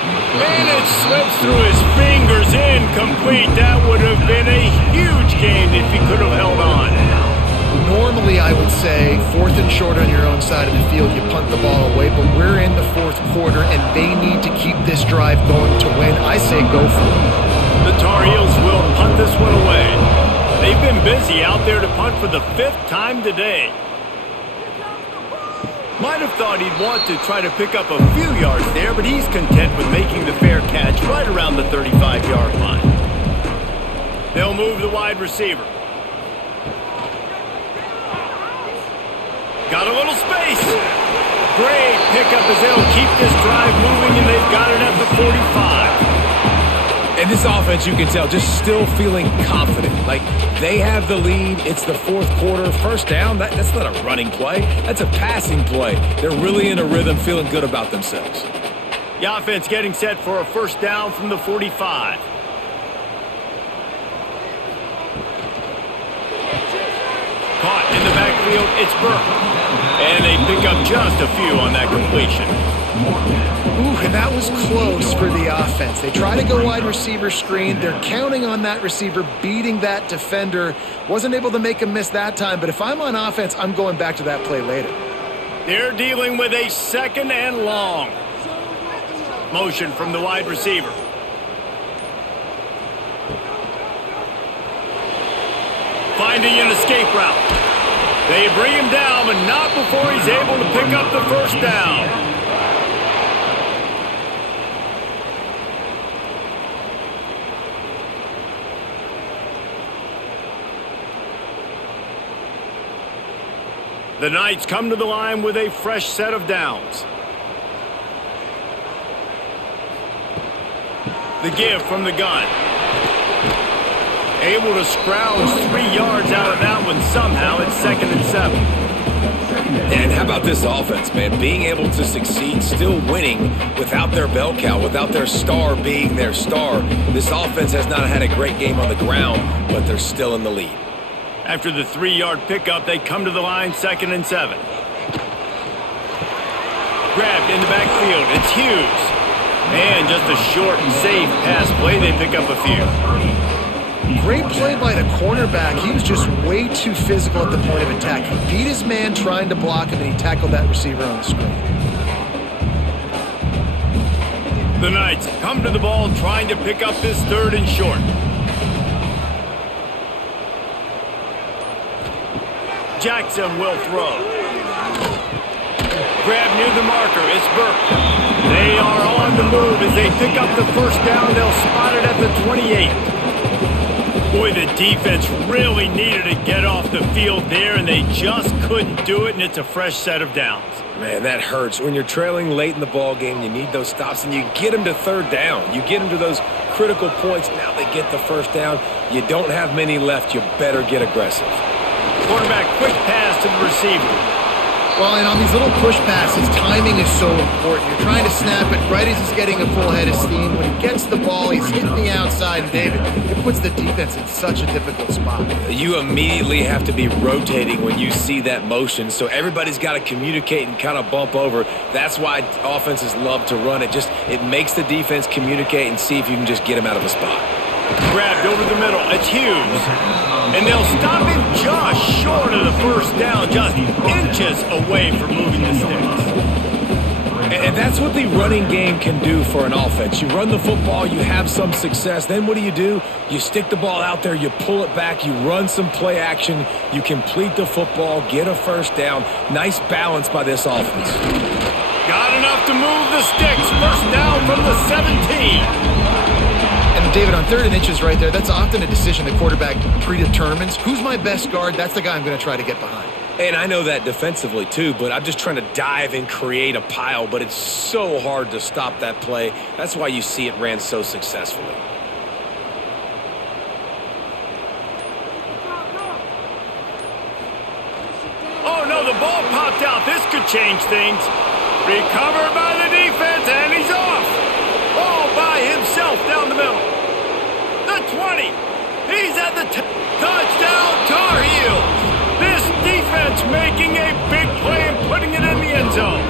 And it slips through his fingers, incomplete. That would have been a huge gain if he could have held on. Normally, I would say 4th and short on your own side of the field, you punt the ball away, but we're in the 4th quarter, and they need to keep this drive going to win. I say go for it. The Tar Heels will punt this one away. They've been busy out there to punt for the 5th time today. Might have thought he'd want to try to pick up a few yards there, but he's content with making the fair catch right around the 35-yard line. They'll move the wide receiver. Got a little space. Great pickup as they'll keep this drive moving, and they've got it at the 45. And this offense, you can tell, just still feeling confident. Like, they have the lead. It's the 4th quarter. First down, that's not a running play. That's a passing play. They're really in a rhythm, feeling good about themselves. The offense getting set for a first down from the 45. Caught in the backfield, it's Burke. And they pick up just a few on that completion. Ooh, and that was close for the offense. They try to go wide receiver screen. They're counting on that receiver beating that defender. Wasn't able to make a miss that time, but if I'm on offense, I'm going back to that play later. They're dealing with a 2nd and long. Motion from the wide receiver. Finding an escape route. They bring him down, but not before he's able to pick up the first down. The Knights come to the line with a fresh set of downs. The give from the gun. Able to scrounge 3 yards out of that one somehow. It's 2nd and 7. And how about this offense, man? Being able to succeed, still winning without their bell cow, without their star being their star. This offense has not had a great game on the ground, but they're still in the lead. After the 3-yard pickup, they come to the line 2nd and 7. Grabbed in the backfield. It's Hughes. And just a short and safe pass play. They pick up a few. Great play by the cornerback. He was just way too physical at the point of attack. He beat his man trying to block him, and he tackled that receiver on the screen. The Knights come to the ball trying to pick up this 3rd and short. Jackson will throw. Grab near the marker. It's Burke. They are on the move as they pick up the 1st down. They'll spot it at the 28. Boy, the defense really needed to get off the field there, and they just couldn't do it, and it's a fresh set of downs. Man, that hurts. When you're trailing late in the ball game, you need those stops, and you get them to 3rd down. You get them to those critical points. Now they get the 1st down. You don't have many left. You better get aggressive. Quarterback, quick pass to the receiver. Well, and on these little push passes, timing is so important. You're trying to snap it right as he's getting a full head of steam. When he gets the ball, he's hitting the outside, and David, it puts the defense in such a difficult spot. You immediately have to be rotating when you see that motion, so everybody's got to communicate and kind of bump over. That's why offenses love to run it. It makes the defense communicate and see if you can just get him out of a spot. Grabbed over the middle. It's Hughes. And they'll stop him just short of the 1st down, just inches away from moving the sticks. And that's what the running game can do for an offense. You run the football, you have some success. Then what do? You stick the ball out there, you pull it back, you run some play action, you complete the football, get a 1st down. Nice balance by this offense. Got enough to move the sticks. 1st down from the 17. And David, on 3rd and inches right there, that's often a decision the quarterback predetermines. Who's my best guard? That's the guy I'm going to try to get behind. And I know that defensively too, but I'm just trying to dive and create a pile, but it's so hard to stop that play. That's why you see it ran so successfully. Oh no, the ball popped out. This could change things. Recovered by the defense, and he's off. All by himself down the middle. The 20. He's at the touchdown, Tar Heels. This defense making a big play and putting it in the end zone.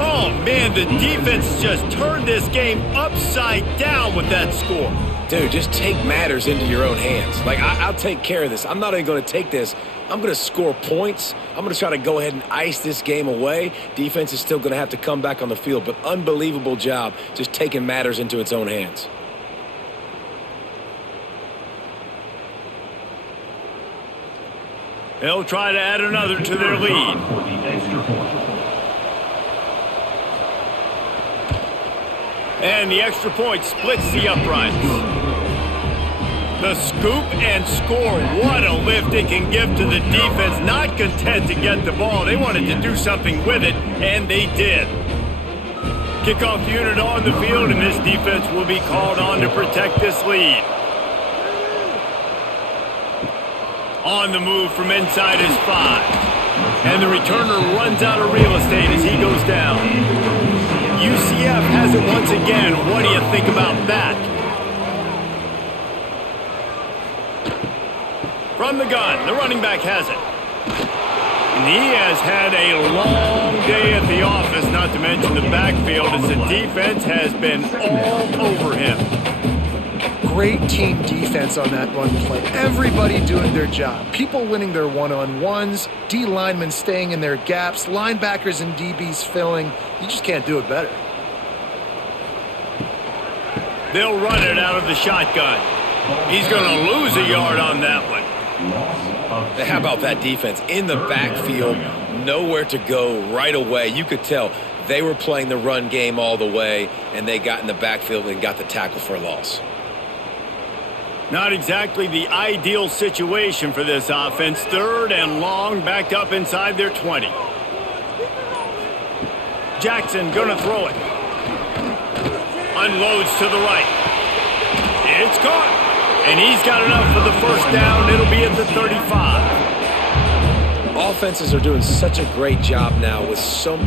Oh, man, the defense just turned this game upside down with that score. Dude, just take matters into your own hands. I'll take care of this. I'm not even going to take this. I'm going to score points. I'm going to try to go ahead and ice this game away. Defense is still going to have to come back on the field, but unbelievable job just taking matters into its own hands. They'll try to add another to their lead. And the extra point splits the uprights. The scoop and score. What a lift it can give to the defense. Not content to get the ball. They wanted to do something with it, and they did. Kickoff unit on the field, and this defense will be called on to protect this lead. On the move from inside his 5. And the returner runs out of real estate as he goes down. UCF has it once again. What do you think about that? From the gun, the running back has it. And he has had a long day at the office, not to mention the backfield, as the defense has been all over him. Great team defense on that run play. Everybody doing their job. People winning their one-on-ones, D linemen staying in their gaps, linebackers and DBs filling. You just can't do it better. They'll run it out of the shotgun. He's going to lose a yard on that one. How about that defense? In the backfield, nowhere to go right away. You could tell they were playing the run game all the way, and they got in the backfield and got the tackle for a loss. Not exactly the ideal situation for this offense. 3rd and long, backed up inside their 20. Jackson gonna throw it. Unloads to the right. It's caught. And he's got enough for the first down. It'll be at the 35. Offenses are doing such a great job now with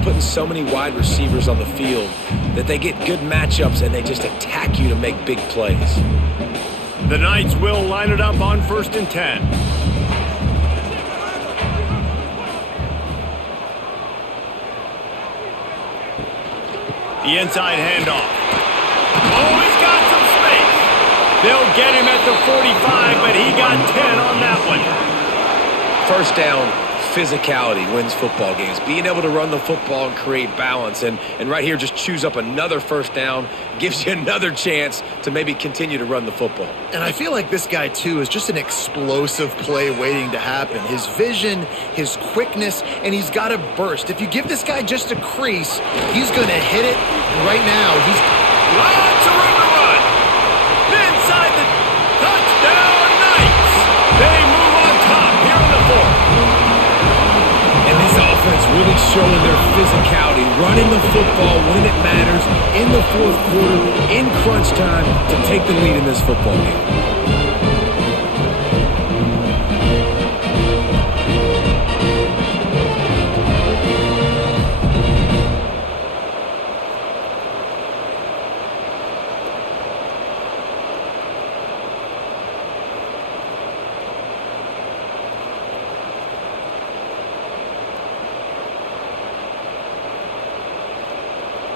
putting so many wide receivers on the field that they get good matchups and they just attack you to make big plays. The Knights will line it up on 1st and 10. The inside handoff. Oh, he's got some space. They'll get him at the 45, but he got 10 on that one. First down, physicality wins football games. Being able to run the football and create balance. And right here, just choose up another first down, gives you another chance to maybe continue to run the football. And I feel like this guy, too, is just an explosive play waiting to happen. His vision, his quickness, and he's got a burst. If you give this guy just a crease, he's going to hit it. And right now, he's lots of room to run. Inside the touchdown Knights. They move on top here in the 4th. And this offense really showing their physicality, running the football when it matters, in the 4th quarter, in crunch time, to take the lead in this football game.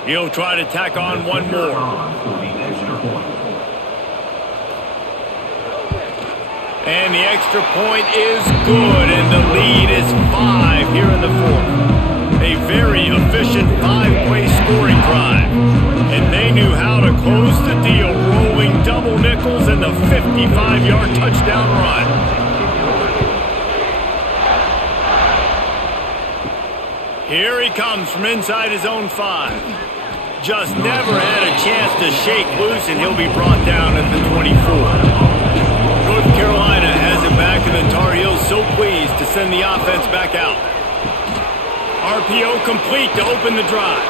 He'll try to tack on one more. And the extra point is good, and the lead is 5 here in the 4th. A very efficient 5-play scoring drive. And they knew how to close the deal, rolling double nickels and the 55-yard touchdown run. Here he comes from inside his own 5. Just never had a chance to shake loose, and he'll be brought down at the 24. North Carolina has it back, and the Tar Heels so pleased to send the offense back out. RPO complete to open the drive.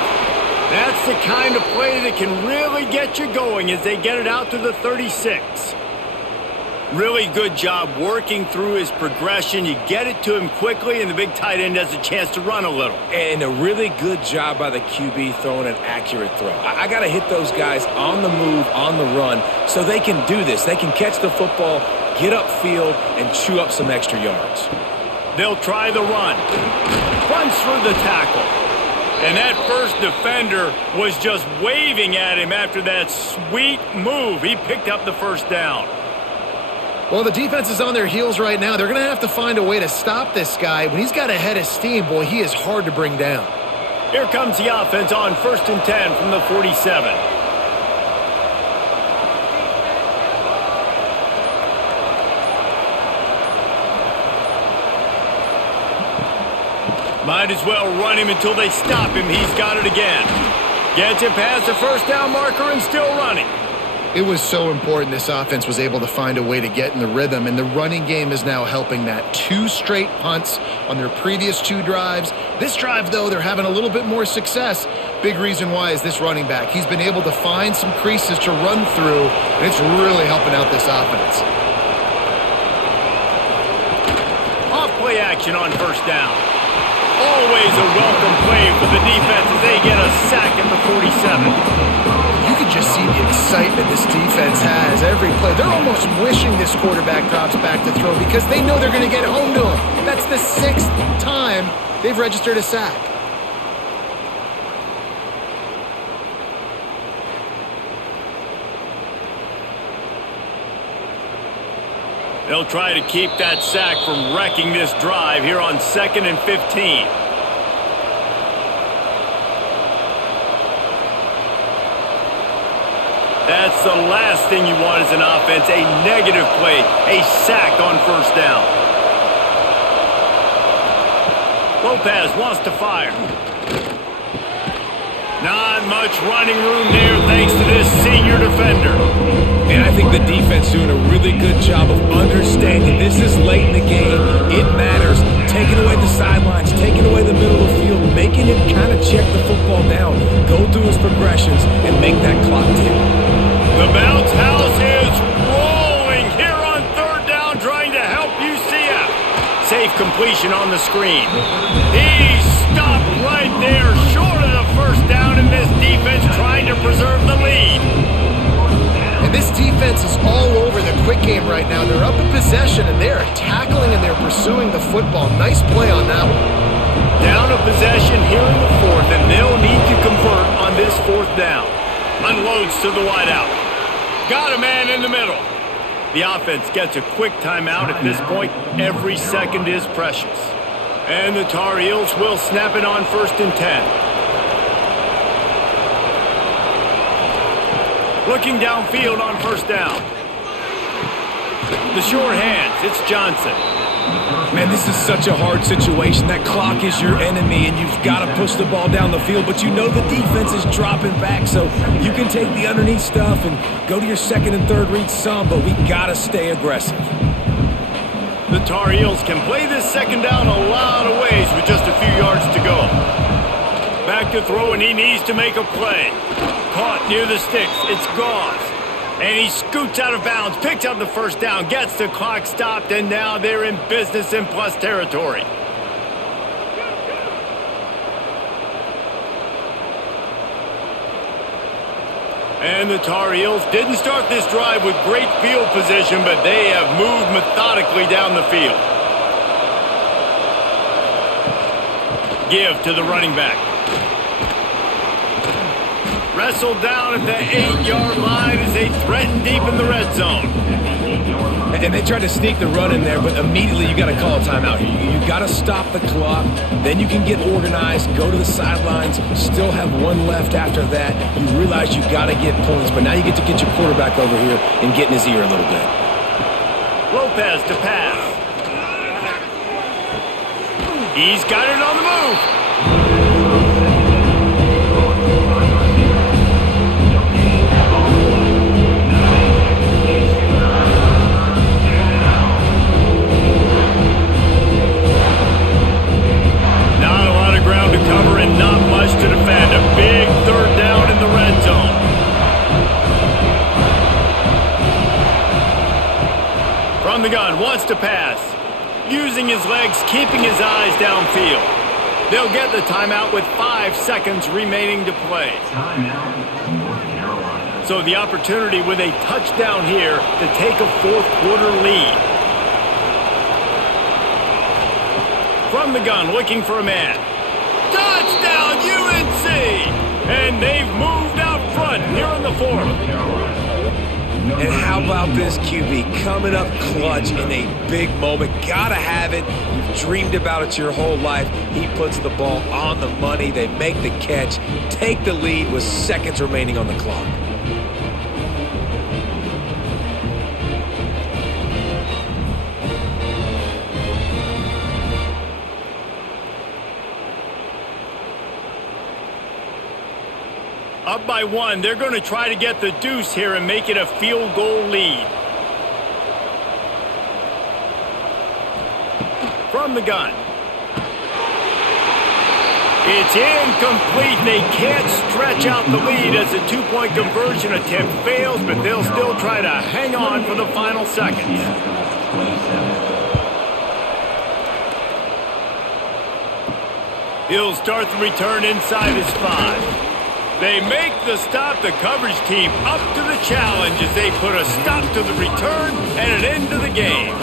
That's the kind of play that can really get you going as they get it out to the 36. Really good job working through his progression. You get it to him quickly, and the big tight end has a chance to run a little. And a really good job by the QB throwing an accurate throw. I got to hit those guys on the move, on the run, so they can do this. They can catch the football, get upfield, and chew up some extra yards. They'll try the run. Punts for the tackle. And that first defender was just waving at him after that sweet move. He picked up the first down. Well, the defense is on their heels right now. They're going to have to find a way to stop this guy. When he's got a head of steam, boy, he is hard to bring down. Here comes the offense on 1st and 10 from the 47. Might as well run him until they stop him. He's got it again. Gets it past the first down marker and still running. It was so important this offense was able to find a way to get in the rhythm, and the running game is now helping that. 2 straight punts on their previous 2 drives. This drive, though, they're having a little bit more success. Big reason why is this running back. He's been able to find some creases to run through, and it's really helping out this offense. Off play action on first down. Always a welcome play for the defense as they get a sack at the 47. You can just see the excitement this defense has every play. They're almost wishing this quarterback drops back to throw because they know they're going to get home to him. That's the 6th time they've registered a sack. They'll try to keep that sack from wrecking this drive here on 2nd and 15. That's the last thing you want as an offense, a negative play, a sack on first down. Lopez wants to fire. Not much running room there thanks to this senior defender. And I think the defense doing a really good job of understanding this is late in the game. It matters. Taking away the sidelines, taking away the middle of the field, making him kind of check the football down, go through his progressions, and make that clock tick. The bounce house is rolling here on third down, trying to help UCF. Safe completion on the screen. He stopped right there, short of the first down, and this defense trying to preserve the lead. And this defense is all over the quick game right now. They're up in possession, and they're tackling and they're pursuing the football. Nice play on that one. Down a possession here in the fourth, and they'll need to convert on this fourth down. Unloads to the wideout. Got a man in the middle. The offense gets a quick timeout at this point. Every second is precious. And the Tar Heels will snap it on 1st and 10. Looking downfield on 1st down. The short hands, it's Johnson. Man, this is such a hard situation. That clock is your enemy, and you've got to push the ball down the field, but you know the defense is dropping back, so you can take the underneath stuff and go to your second and third read some, but we got to stay aggressive. The Tar Heels can play this second down a lot of ways with just a few yards to go. Back to throw, and he needs to make a play. Caught near the sticks. It's Gauze. And he scoots out of bounds, picks up the first down, gets the clock stopped, and now they're in business in plus territory. And the Tar Heels didn't start this drive with great field position, but they have moved methodically down the field. Give to the running back. Wrestled down at the 8-yard line as they threaten deep in the red zone. And they tried to sneak the run in there, but immediately you got to call a timeout here. You got to stop the clock. Then you can get organized, go to the sidelines, still have one left after that. You realize you got to get points, but now you get to get your quarterback over here and get in his ear a little bit. Lopez to pass. He's got it on the move. To cover and not much to defend. A big third down in the red zone. From the gun, wants to pass. Using his legs, keeping his eyes downfield. They'll get the timeout with 5 seconds remaining to play. Timeout, North Carolina. So the opportunity with a touchdown here to take a fourth-quarter lead. From the gun, looking for a man. Touchdown, UNC! And they've moved out front here in the fourth. And how about this QB coming up clutch in a big moment? Gotta have it. You've dreamed about it your whole life. He puts the ball on the money. They make the catch, take the lead with seconds remaining on the clock. Up by 1, they're going to try to get the deuce here and make it a field goal lead. From the gun. It's incomplete. They can't stretch out the lead as the 2-point conversion attempt fails, but they'll still try to hang on for the final seconds. He'll start the return inside his 5. They make the stop. The coverage team up to the challenge as they put a stop to the return and an end to the game.